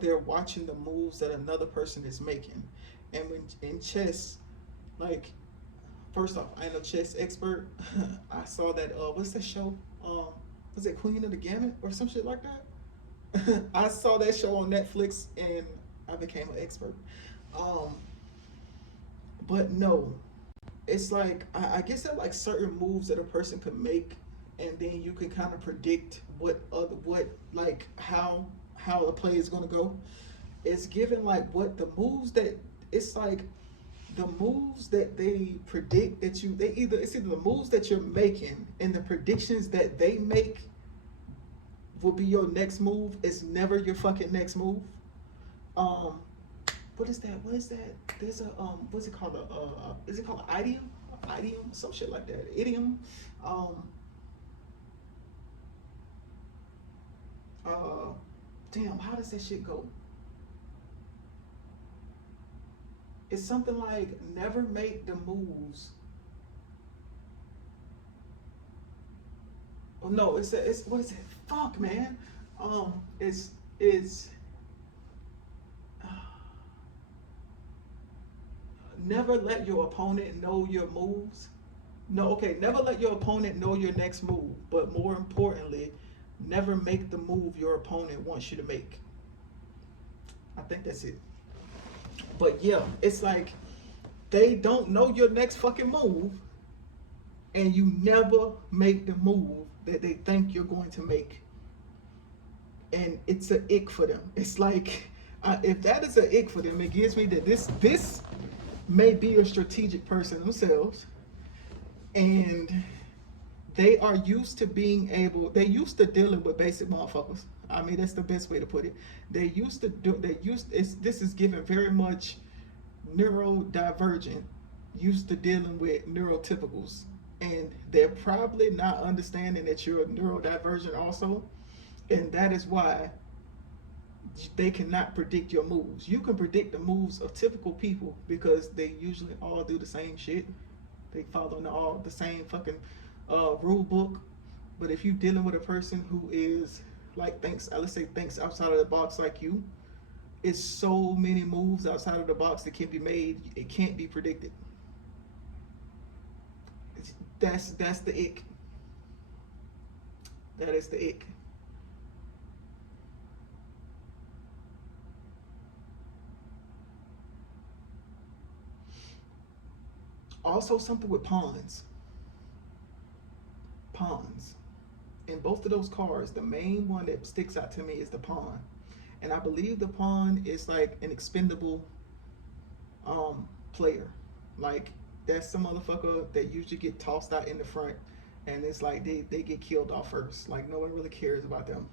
they're watching the moves that another person is making. And when in chess, like first off, I ain't no chess expert. I saw that what's that show? Was it Queen of the Gambit or some shit like that? I saw that show on Netflix and I became an expert. Um, but no, it's like I guess that like certain moves that a person could make, and then you can kind of predict what like how the play is gonna go. It's given like what the moves that it's like the moves that they predict that it's either the moves that you're making and the predictions that they make will be your next move. It's never your fucking next move. Um, what is that? What is that? There's a what's it called? Is it called an idiom? Idiom, some shit like that. Idiom. Um, uh, damn, how does that shit go? It's something like never make the moves. Oh no, it's what is it? Fuck, man. It's never let your opponent know your moves. No, okay, never let your opponent know your next move. But more importantly, Never make the move your opponent wants you to make. I think that's it. But yeah, it's like they don't know your next fucking move, and you never make the move that they think you're going to make. And it's an ick for them. It's like, if that is an ick for them, it gives me that this may be a strategic person themselves, and they are used to being able. They used to dealing with basic motherfuckers. I mean, that's the best way to put it. They used to do. They used. This is given very much neurodivergent, used to dealing with neurotypicals, and they're probably not understanding that you're neurodivergent also, and that is why they cannot predict your moves. You can predict the moves of typical people because they usually all do the same shit. They follow all the same fucking rule book. But if you're dealing with a person who is like thinks, let's say thinks outside of the box like you, it's so many moves outside of the box that can be made. It can't be predicted. That's the ick. That is the ick. Also, something with pawns. Pawns. In both of those cards, the main one that sticks out to me is the pawn. And I believe the pawn is like an expendable player. Like, that's some motherfucker that usually get tossed out in the front. And it's like they get killed off first. Like, no one really cares about them.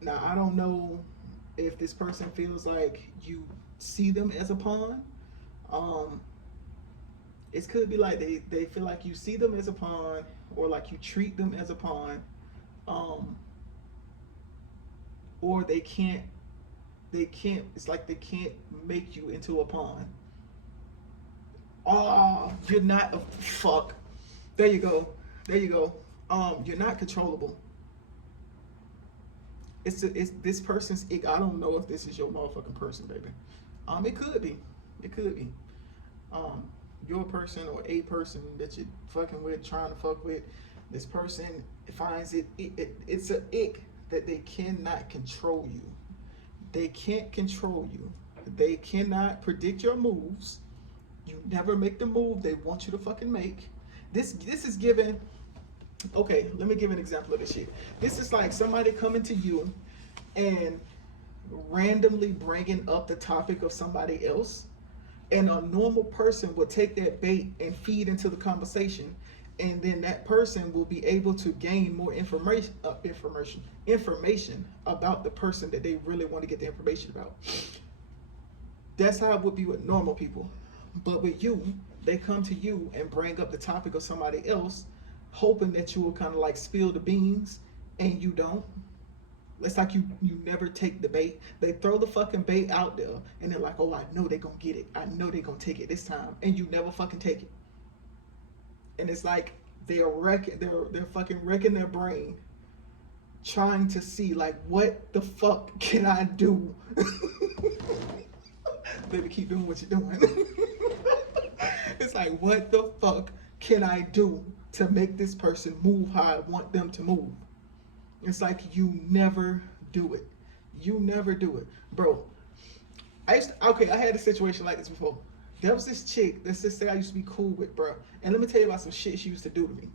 Now, I don't know if this person feels like you see them as a pawn. It could be like they feel like you see them as a pawn, or like you treat them as a pawn, or they can't, it's like they can't make you into a pawn. Oh, you're not a fuck. There you go. There you go. You're not controllable. It's this person's ick. I don't know if this is your motherfucking person, baby. It could be. It could be. Your person or a person that you're fucking with, trying to fuck with. This person finds it's an ick that they cannot control you. They can't control you. They cannot predict your moves. You never make the move they want you to fucking make. This is given. Okay, let me give an example of this shit. This is like somebody coming to you and randomly bringing up the topic of somebody else, and a normal person would take that bait and feed into the conversation, and then that person will be able to gain more information about the person that they really want to get the information about. That's how it would be with normal people. But with you, they come to you and bring up the topic of somebody else, hoping that you will kind of like spill the beans, and you don't. It's like you never take the bait. They throw the fucking bait out there, and they're like, oh, I know they're gonna get it. I know they're gonna take it this time, and you never fucking take it. And it's like they're fucking wrecking their brain, trying to see like, what the fuck can I do? Baby, keep doing what you're doing. It's like, what the fuck can I do to make this person move how I want them to move? It's like you never do it. You never do it. Bro, I had a situation like this before. There was this chick, let's just say I used to be cool with, bro. And let me tell you about some shit she used to do to me.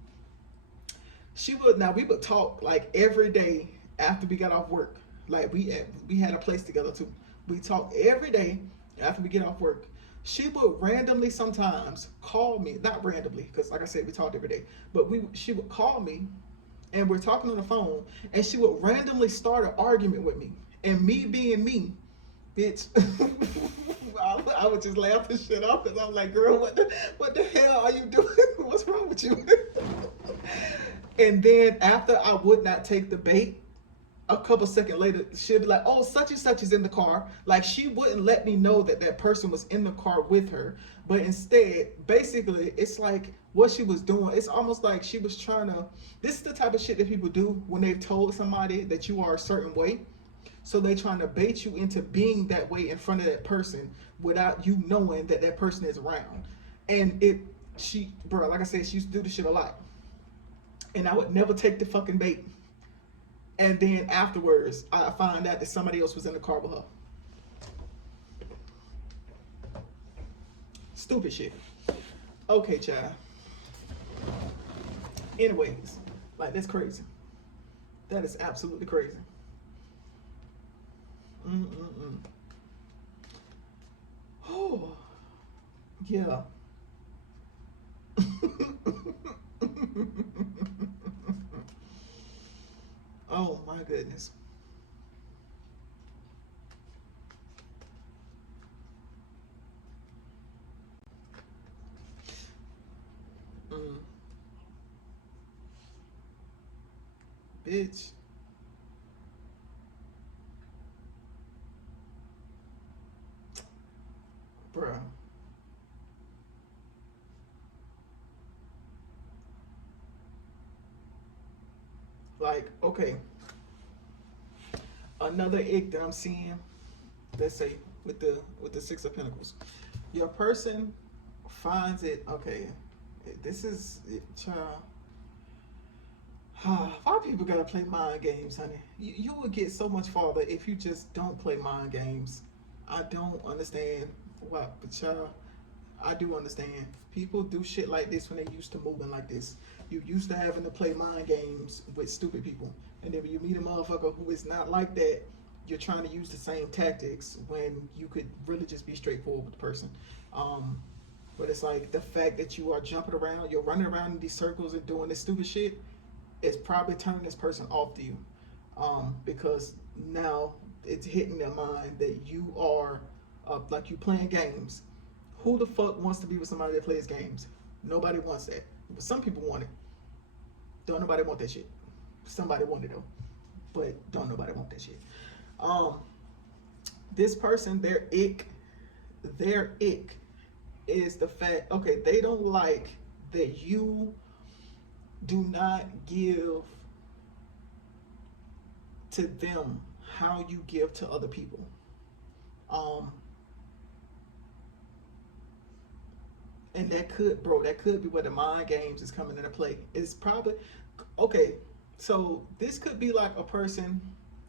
We would talk like every day after we got off work. Like we had a place together too. We talk every day after we get off work. She would randomly sometimes call me, not randomly, because like I said, we talked every day, but she would call me, and we're talking on the phone, and she would randomly start an argument with me. And me being me, bitch, I would just laugh this shit off, because I'm like, girl, what the hell are you doing? What's wrong with you? And then after I would not take the bait, a couple seconds later, she'd be like, oh, such and such is in the car. Like, she wouldn't let me know that that person was in the car with her. But instead, basically, it's like what she was doing. It's almost like she was trying to, this is the type of shit that people do when they've told somebody that you are a certain way. So they're trying to bait you into being that way in front of that person without you knowing that that person is around. And She, bro, like I said, she used to do this shit a lot, and I would never take the fucking bait. And then afterwards, I find out that somebody else was in the car with her. Stupid shit. Okay, child. Anyways, like, that's crazy. That is absolutely crazy. Mm-mm-mm. Oh, yeah. Oh my goodness. Mm. Bitch. Bruh. Like, okay. Another ick that I'm seeing, let's say with the Six of Pentacles. Your person finds it, okay, this is child. Why people gotta play mind games, honey? You will get so much farther if you just don't play mind games. I don't understand why, but child, I do understand. People do shit like this when they used to moving like this. You used to having to play mind games with stupid people, and then when you meet a motherfucker who is not like that, you're trying to use the same tactics when you could really just be straightforward with the person. Um, but it's like the fact that you are jumping around, you're running around in these circles and doing this stupid shit, it's probably turning this person off to you, because now it's hitting their mind that you are like you playing games. Who the fuck wants to be with somebody that plays games? Nobody wants that. But some people want it. Don't nobody want that shit. Somebody want it though, but don't nobody want that shit. Um, this person, their ick is the fact. Okay, they don't like that you do not give to them how you give to other people. Um, and that could be where the mind games is coming into play. It's probably okay. So this could be like a person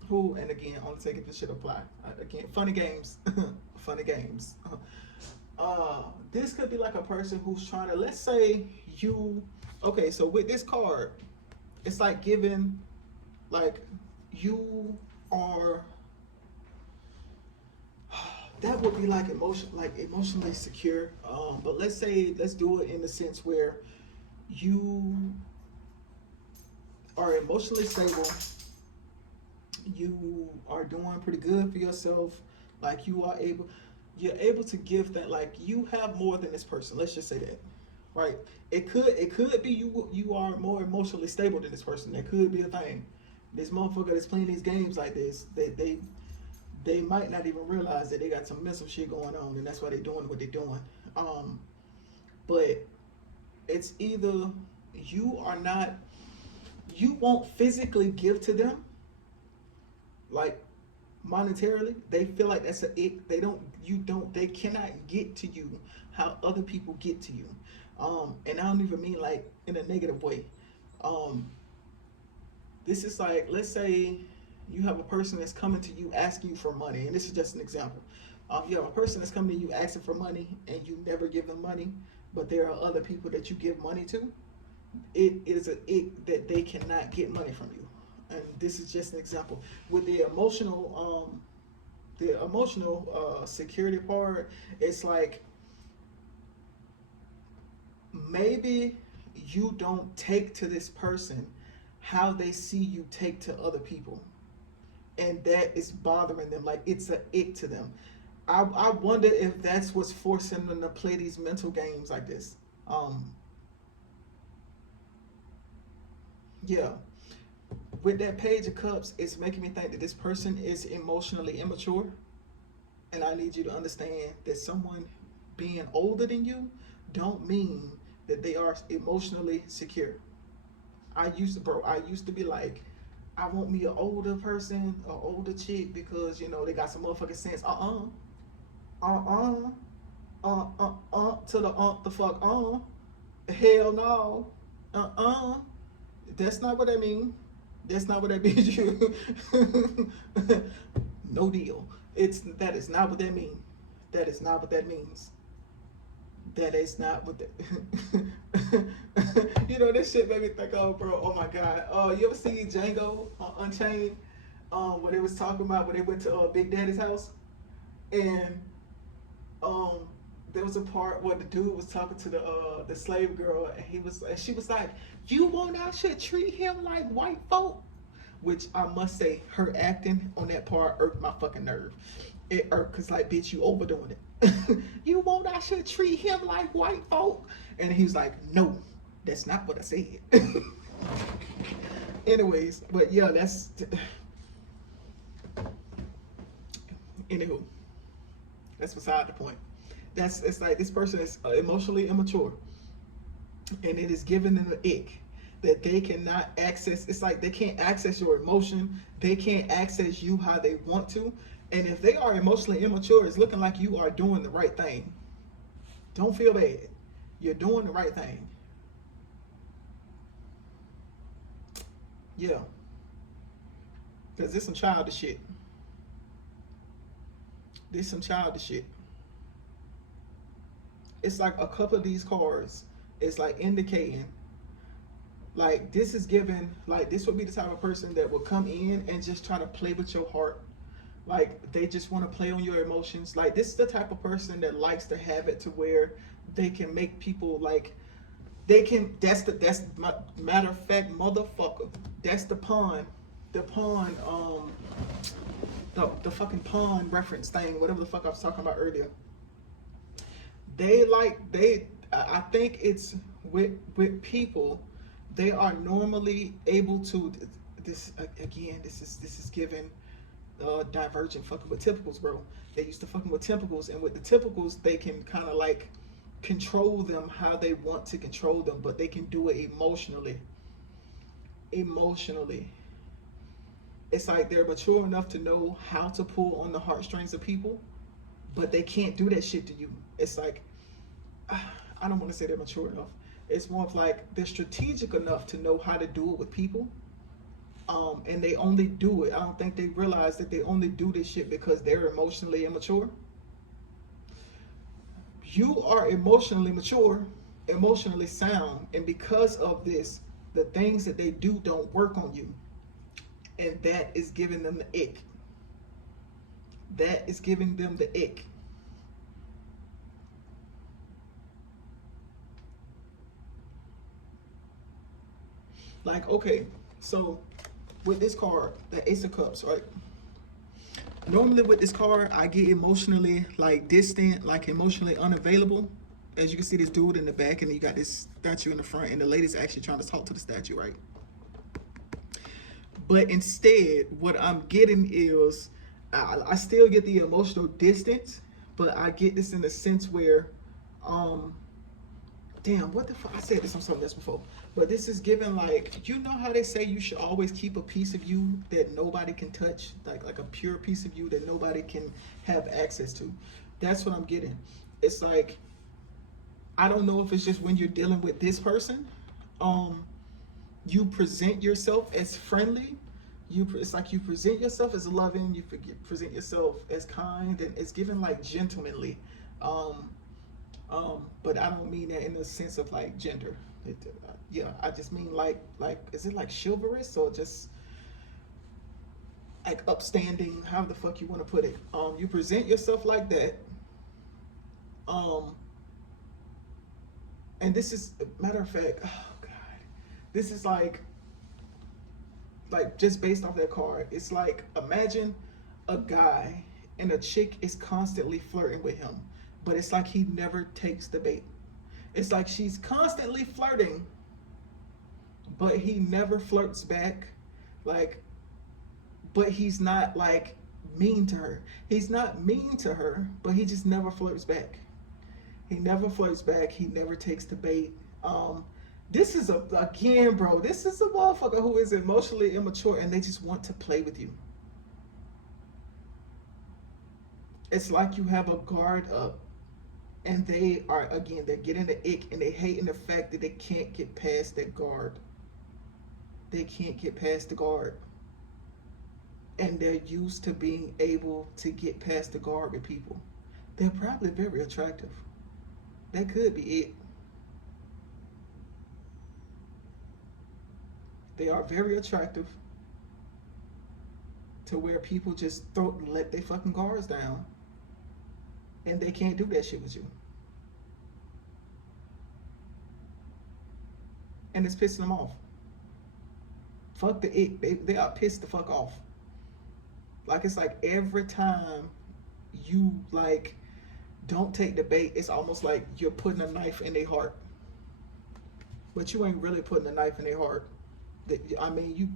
who, and again, only taking this shit apply. Again, funny games, funny games. This could be like a person who's trying to, let's say you, okay, so with this card, it's like giving, like you are, that would be like emotionally secure. But let's do it in the sense where you are emotionally stable, you are doing pretty good for yourself, like you're able to give that, like you have more than this person, let's just say that, right? It could be you are more emotionally stable than this person. That could be a thing. This motherfucker that's playing these games like this, they might not even realize that they got some mental shit going on, and that's why they're doing what they're doing. But it's either you are not, you won't physically give to them, like monetarily. They feel like that's a it. They cannot get to you how other people get to you. And I don't even mean like in a negative way. Um, this is like, let's say you have a person that's coming to you asking you for money, and this is just an example. You have a person that's coming to you asking for money, and you never give them money, but there are other people that you give money to. It is a it that they cannot get money from you, and this is just an example. With the emotional security part, it's like maybe you don't take to this person how they see you take to other people, and that is bothering them. Like it's a ick to them. I wonder if that's what's forcing them to play these mental games like this. Um, yeah, with that Page of Cups, it's making me think that this person is emotionally immature, and I need you to understand that someone being older than you don't mean that they are emotionally secure. I used to be like, I want me an older person, an older chick, because they got some motherfucking sense. To the fuck Hell no. That's not what I mean. That's not what that means. You. No deal. That is not what that means. That is not what that means. That is not what that. You know, this shit made me think of, bro. Oh my god. You ever see Django Unchained? When they was talking about when they went to Big Daddy's house, and um, there was a part where the dude was talking to the slave girl, and she was like, "You want I should treat him like white folk," which I must say, her acting on that part irked my fucking nerve. It irked because like, bitch, you overdoing it. You want I should treat him like white folk, and he was like, "No, that's not what I said." Anyways, but yeah, that's. Anywho, that's beside the point. It's like this person is emotionally immature, and it is giving them an ick that they cannot access. It's like they can't access your emotion. They can't access you how they want to. And if they are emotionally immature, it's looking like you are doing the right thing. Don't feel bad. You're doing the right thing. Yeah. Because this some childish shit. This some childish shit. It's like a couple of these cards is like indicating like this is given, like this would be the type of person that will come in and just try to play with your heart. Like they just want to play on your emotions. Like this is the type of person that likes to have it to where they can make people like they can. That's my matter of fact, motherfucker. That's the pawn, the pawn. The fucking pawn reference thing, whatever the fuck I was talking about earlier. I think it's with people, they are normally able to. This again, this is given divergent fucking with typicals, bro. They used to fucking with typicals, and with the typicals, they can kind of like control them how they want to control them, but they can do it emotionally. Emotionally, it's like they're mature enough to know how to pull on the heartstrings of people, but they can't do that shit to you. It's like I don't want to say they're mature enough. It's more of like they're strategic enough to know how to do it with people. And they only do it. I don't think they realize that they only do this shit because they're emotionally immature. You are emotionally mature, emotionally sound, and because of this, the things that they do don't work on you. And that is giving them the ick. That is giving them the ick. Like, okay, so with this card, the Ace of Cups, right? Normally with this card, I get emotionally like distant, like emotionally unavailable. As you can see, this dude in the back, and you got this statue in the front, and the lady's actually trying to talk to the statue, right? But instead, what I'm getting is, I still get the emotional distance, but I get this in the sense where, damn, what the fuck? I said this on something else before, but this is given like, you know how they say you should always keep a piece of you that nobody can touch, like a pure piece of you that nobody can have access to. That's what I'm getting. It's like, I don't know if it's just when you're dealing with this person, you present yourself as friendly. It's like you present yourself as loving. You present yourself as kind, and it's given like gentlemanly. But I don't mean that in the sense of like gender. Yeah, I just mean like is it like chivalrous or just like upstanding? How the fuck you want to put it? You present yourself like that. And this is matter of fact. Oh god, this is like just based off that card. It's like imagine a guy and a chick is constantly flirting with him, but it's like he never takes the bait. It's like she's constantly flirting, but he never flirts back. Like, but he's not like mean to her. He's not mean to her, but he just never flirts back. He never flirts back. He never takes the bait. This is again, bro. This is a motherfucker who is emotionally immature, and they just want to play with you. It's like you have a guard up. And they are, again, they're getting the ick, and they hating the fact that they can't get past that guard. They can't get past the guard. And they're used to being able to get past the guard with people. They're probably very attractive. That could be it. They are very attractive to where people just let their fucking guards down, and they can't do that shit with you. And it's pissing them off. Fuck the ick. They are pissed the fuck off. Like, it's like every time you like don't take the bait, it's almost like you're putting a knife in their heart. But you ain't really putting a knife in their heart. I mean, you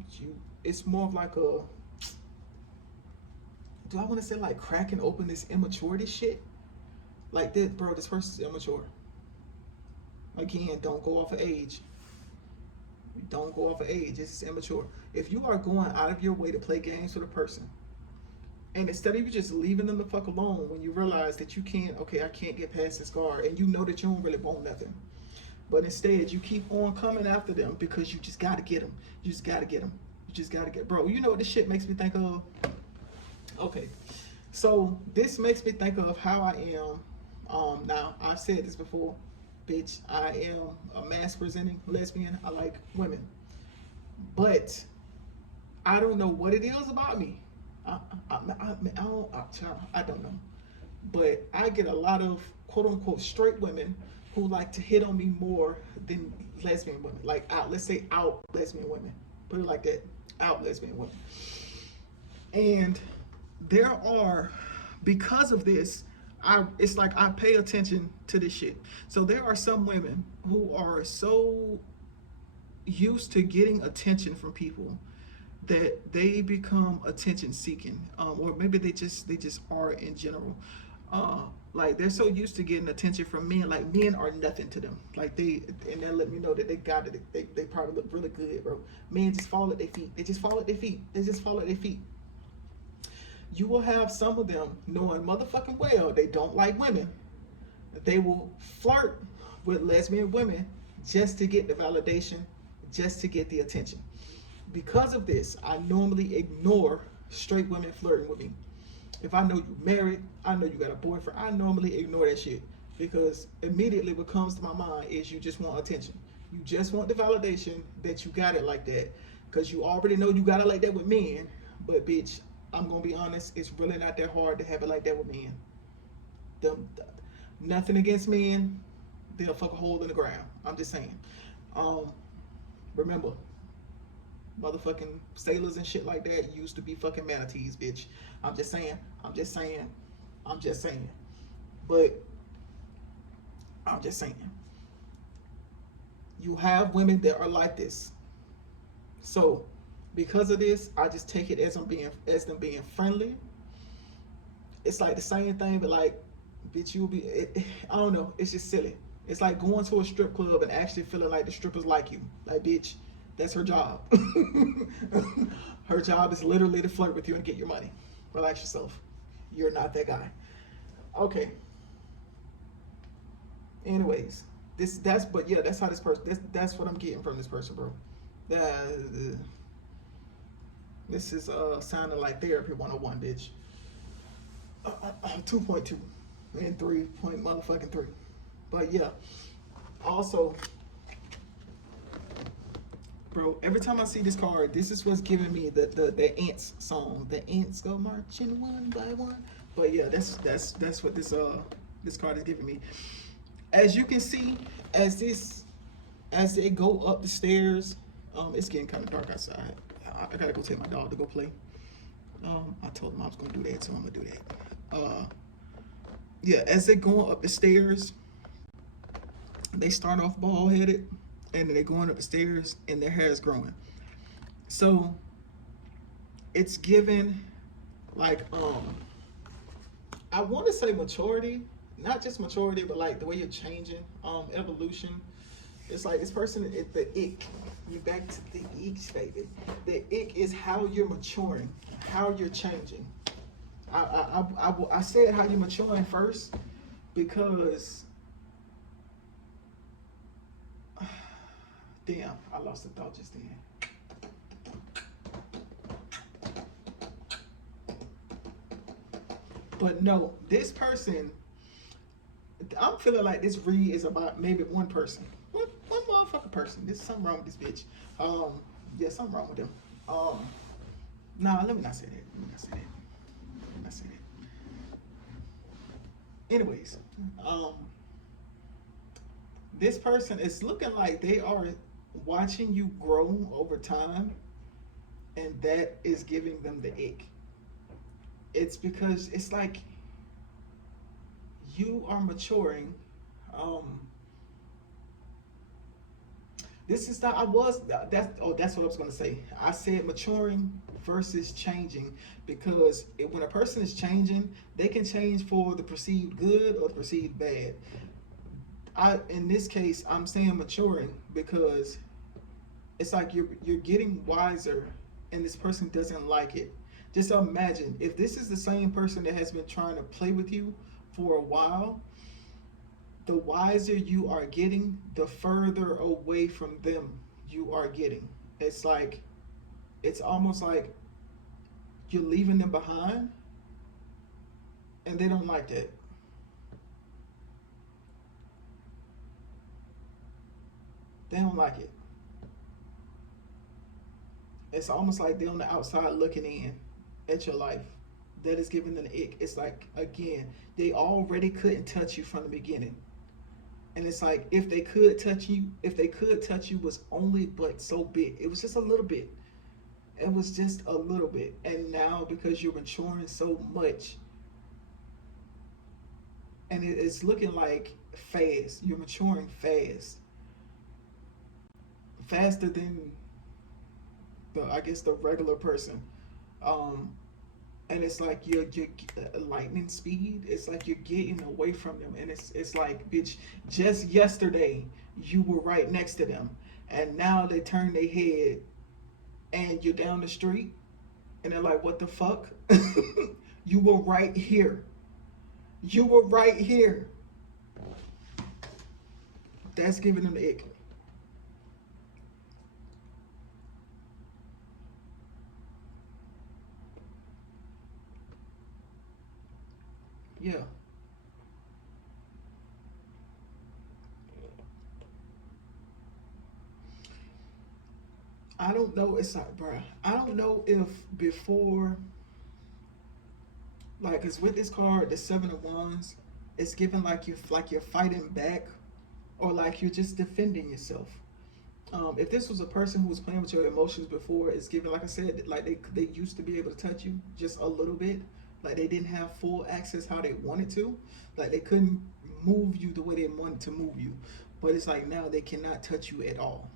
it's more of like a, do I want to say like cracking open this immaturity shit? Like this, bro, this person's immature. Again, don't go off of age. Don't go off of age. This is immature. If you are going out of your way to play games with a person, and instead of you just leaving them the fuck alone when you realize that you can't, okay, I can't get past this guard, and you know that you don't really want nothing, but instead you keep on coming after them because you just gotta get them. You just gotta get them. You just gotta get, bro. You know what this shit makes me think of? Okay, so this makes me think of how I am. Now I've said this before, bitch. I am a mass presenting lesbian. I like women, but I don't know what it is about me. I don't know, but I get a lot of quote unquote straight women who like to hit on me more than lesbian women. Like, let's say out lesbian women. Put it like that, out lesbian women. And there are, because of this, it's like I pay attention to this shit. So there are some women who are so used to getting attention from people that they become attention seeking, or maybe they just are in general. Like, they're so used to getting attention from men, like men are nothing to them. Like, and that let me know that they got it. They probably look really good, bro. Men just fall at their feet. They just fall at their feet. They just fall at their feet. You will have some of them knowing motherfucking well they don't like women. They will flirt with lesbian women just to get the validation, just to get the attention. Because of this, I normally ignore straight women flirting with me. If I know you're married, I know you got a boyfriend, I normally ignore that shit. Because immediately what comes to my mind is you just want attention. You just want the validation that you got it like that. Because you already know you got it like that with men. But bitch, I'm going to be honest, it's really not that hard to have it like that with men. Nothing against men, they'll fuck a hole in the ground. I'm just saying. Remember, motherfucking sailors and shit like that used to be fucking manatees, bitch. I'm just saying. But I'm just saying. You have women that are like this. So because of this, I just take it as them being friendly. It's like the same thing, but like, bitch, you'll be. I don't know. It's just silly. It's like going to a strip club and actually feeling like the strippers like you. Like, bitch, that's her job. Her job is literally to flirt with you and get your money. Relax yourself. You're not that guy. Okay. Anyways, that's how this person. That's what I'm getting from this person, bro. This is sounding like therapy 101, bitch. 2.2 and 3.3. But yeah, also, bro, every time I see this card, this is what's giving me the ants song. The ants go marching one by one. But yeah, that's what this card is giving me. As you can see, as they go up the stairs, it's getting kind of dark outside. I gotta go take my dog to go play. I told him I was gonna do that, so I'm gonna do that. Yeah, as they're going up the stairs, they start off bald-headed, and then they're going up the stairs, and their hair is growing. So it's given, like, I want to say maturity, not just maturity, but like the way you're changing, evolution. It's like this person, the ick. You back to the ick, baby. The ick is how you're maturing, how you're changing. I said how you're maturing first, because damn, I lost the thought just then. But no, this person, I'm feeling like this read is about maybe one person. One motherfucking person. There's something wrong with this bitch. Yeah, something wrong with them. Nah, let me not say that. Let me not say that. Let me not say that. Anyways, this person is looking like they are watching you grow over time, and that is giving them the ick. It's because it's like you are maturing. Um, this is not. I was. That's what I was gonna say. I said maturing versus changing because when a person is changing, they can change for the perceived good or the perceived bad. In this case, I'm saying maturing because it's like you're getting wiser, and this person doesn't like it. Just imagine if this is the same person that has been trying to play with you for a while. The wiser you are getting, the further away from them you are getting. It's like it's almost like you're leaving them behind, and they don't like that. They don't like it. It's almost like they're on the outside looking in at your life. That is giving them the ick. It's like again, they already couldn't touch you from the beginning. And it's like if they could touch you was only but so bit. It was just a little bit. It was just a little bit. And now because you're maturing so much, and it's looking like fast. You're maturing fast, faster than the regular person. Um, and it's like you're lightning speed. It's like you're getting away from them, and it's like bitch. Just yesterday you were right next to them, and now they turn their head, and you're down the street, and they're like, "What the fuck? You were right here. You were right here." That's giving them the ick. Yeah. I don't know. It's like, bruh. I don't know if before, like, cause with this card, the Seven of Wands, it's given like you're fighting back, or like you're just defending yourself. If this was a person who was playing with your emotions before, it's given, like I said, like they used to be able to touch you just a little bit, like they didn't have full access how they wanted to, like they couldn't move you the way they wanted to move you, but it's like now they cannot touch you at all.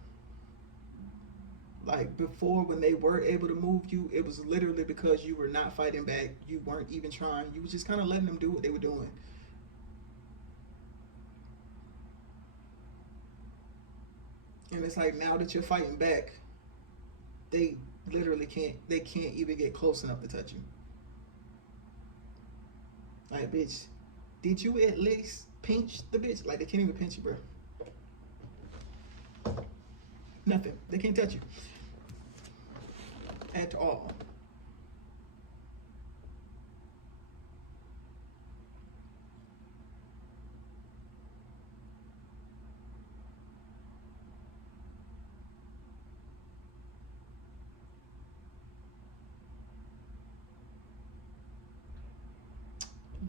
Like before, when they were able to move you, it was literally because you were not fighting back, you weren't even trying, you were just kind of letting them do what they were doing. And it's like now that you're fighting back, they literally can't even get close enough to touch you. Like, bitch, did you at least pinch the bitch? Like, they can't even pinch you, bro. Nothing. They can't touch you at all.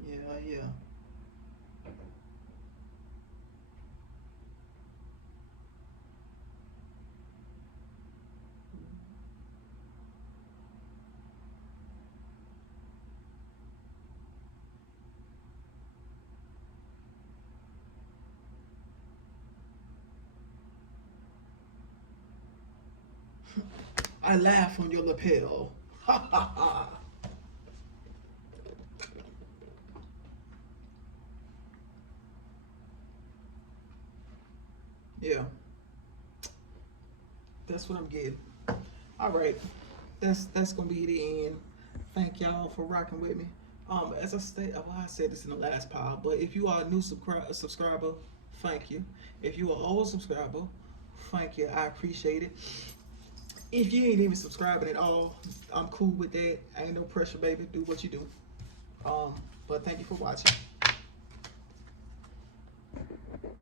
Yeah, yeah. I laugh on your lapel. Ha ha ha. Yeah, that's what I'm getting. All right, that's gonna be the end. Thank y'all for rocking with me. As I state, well, I said this in the last pile, but if you are a new subscriber, thank you. If you are an old subscriber, thank you. I appreciate it. If you ain't even subscribing at all, I'm cool with that. Ain't no pressure, baby. Do what you do. But thank you for watching.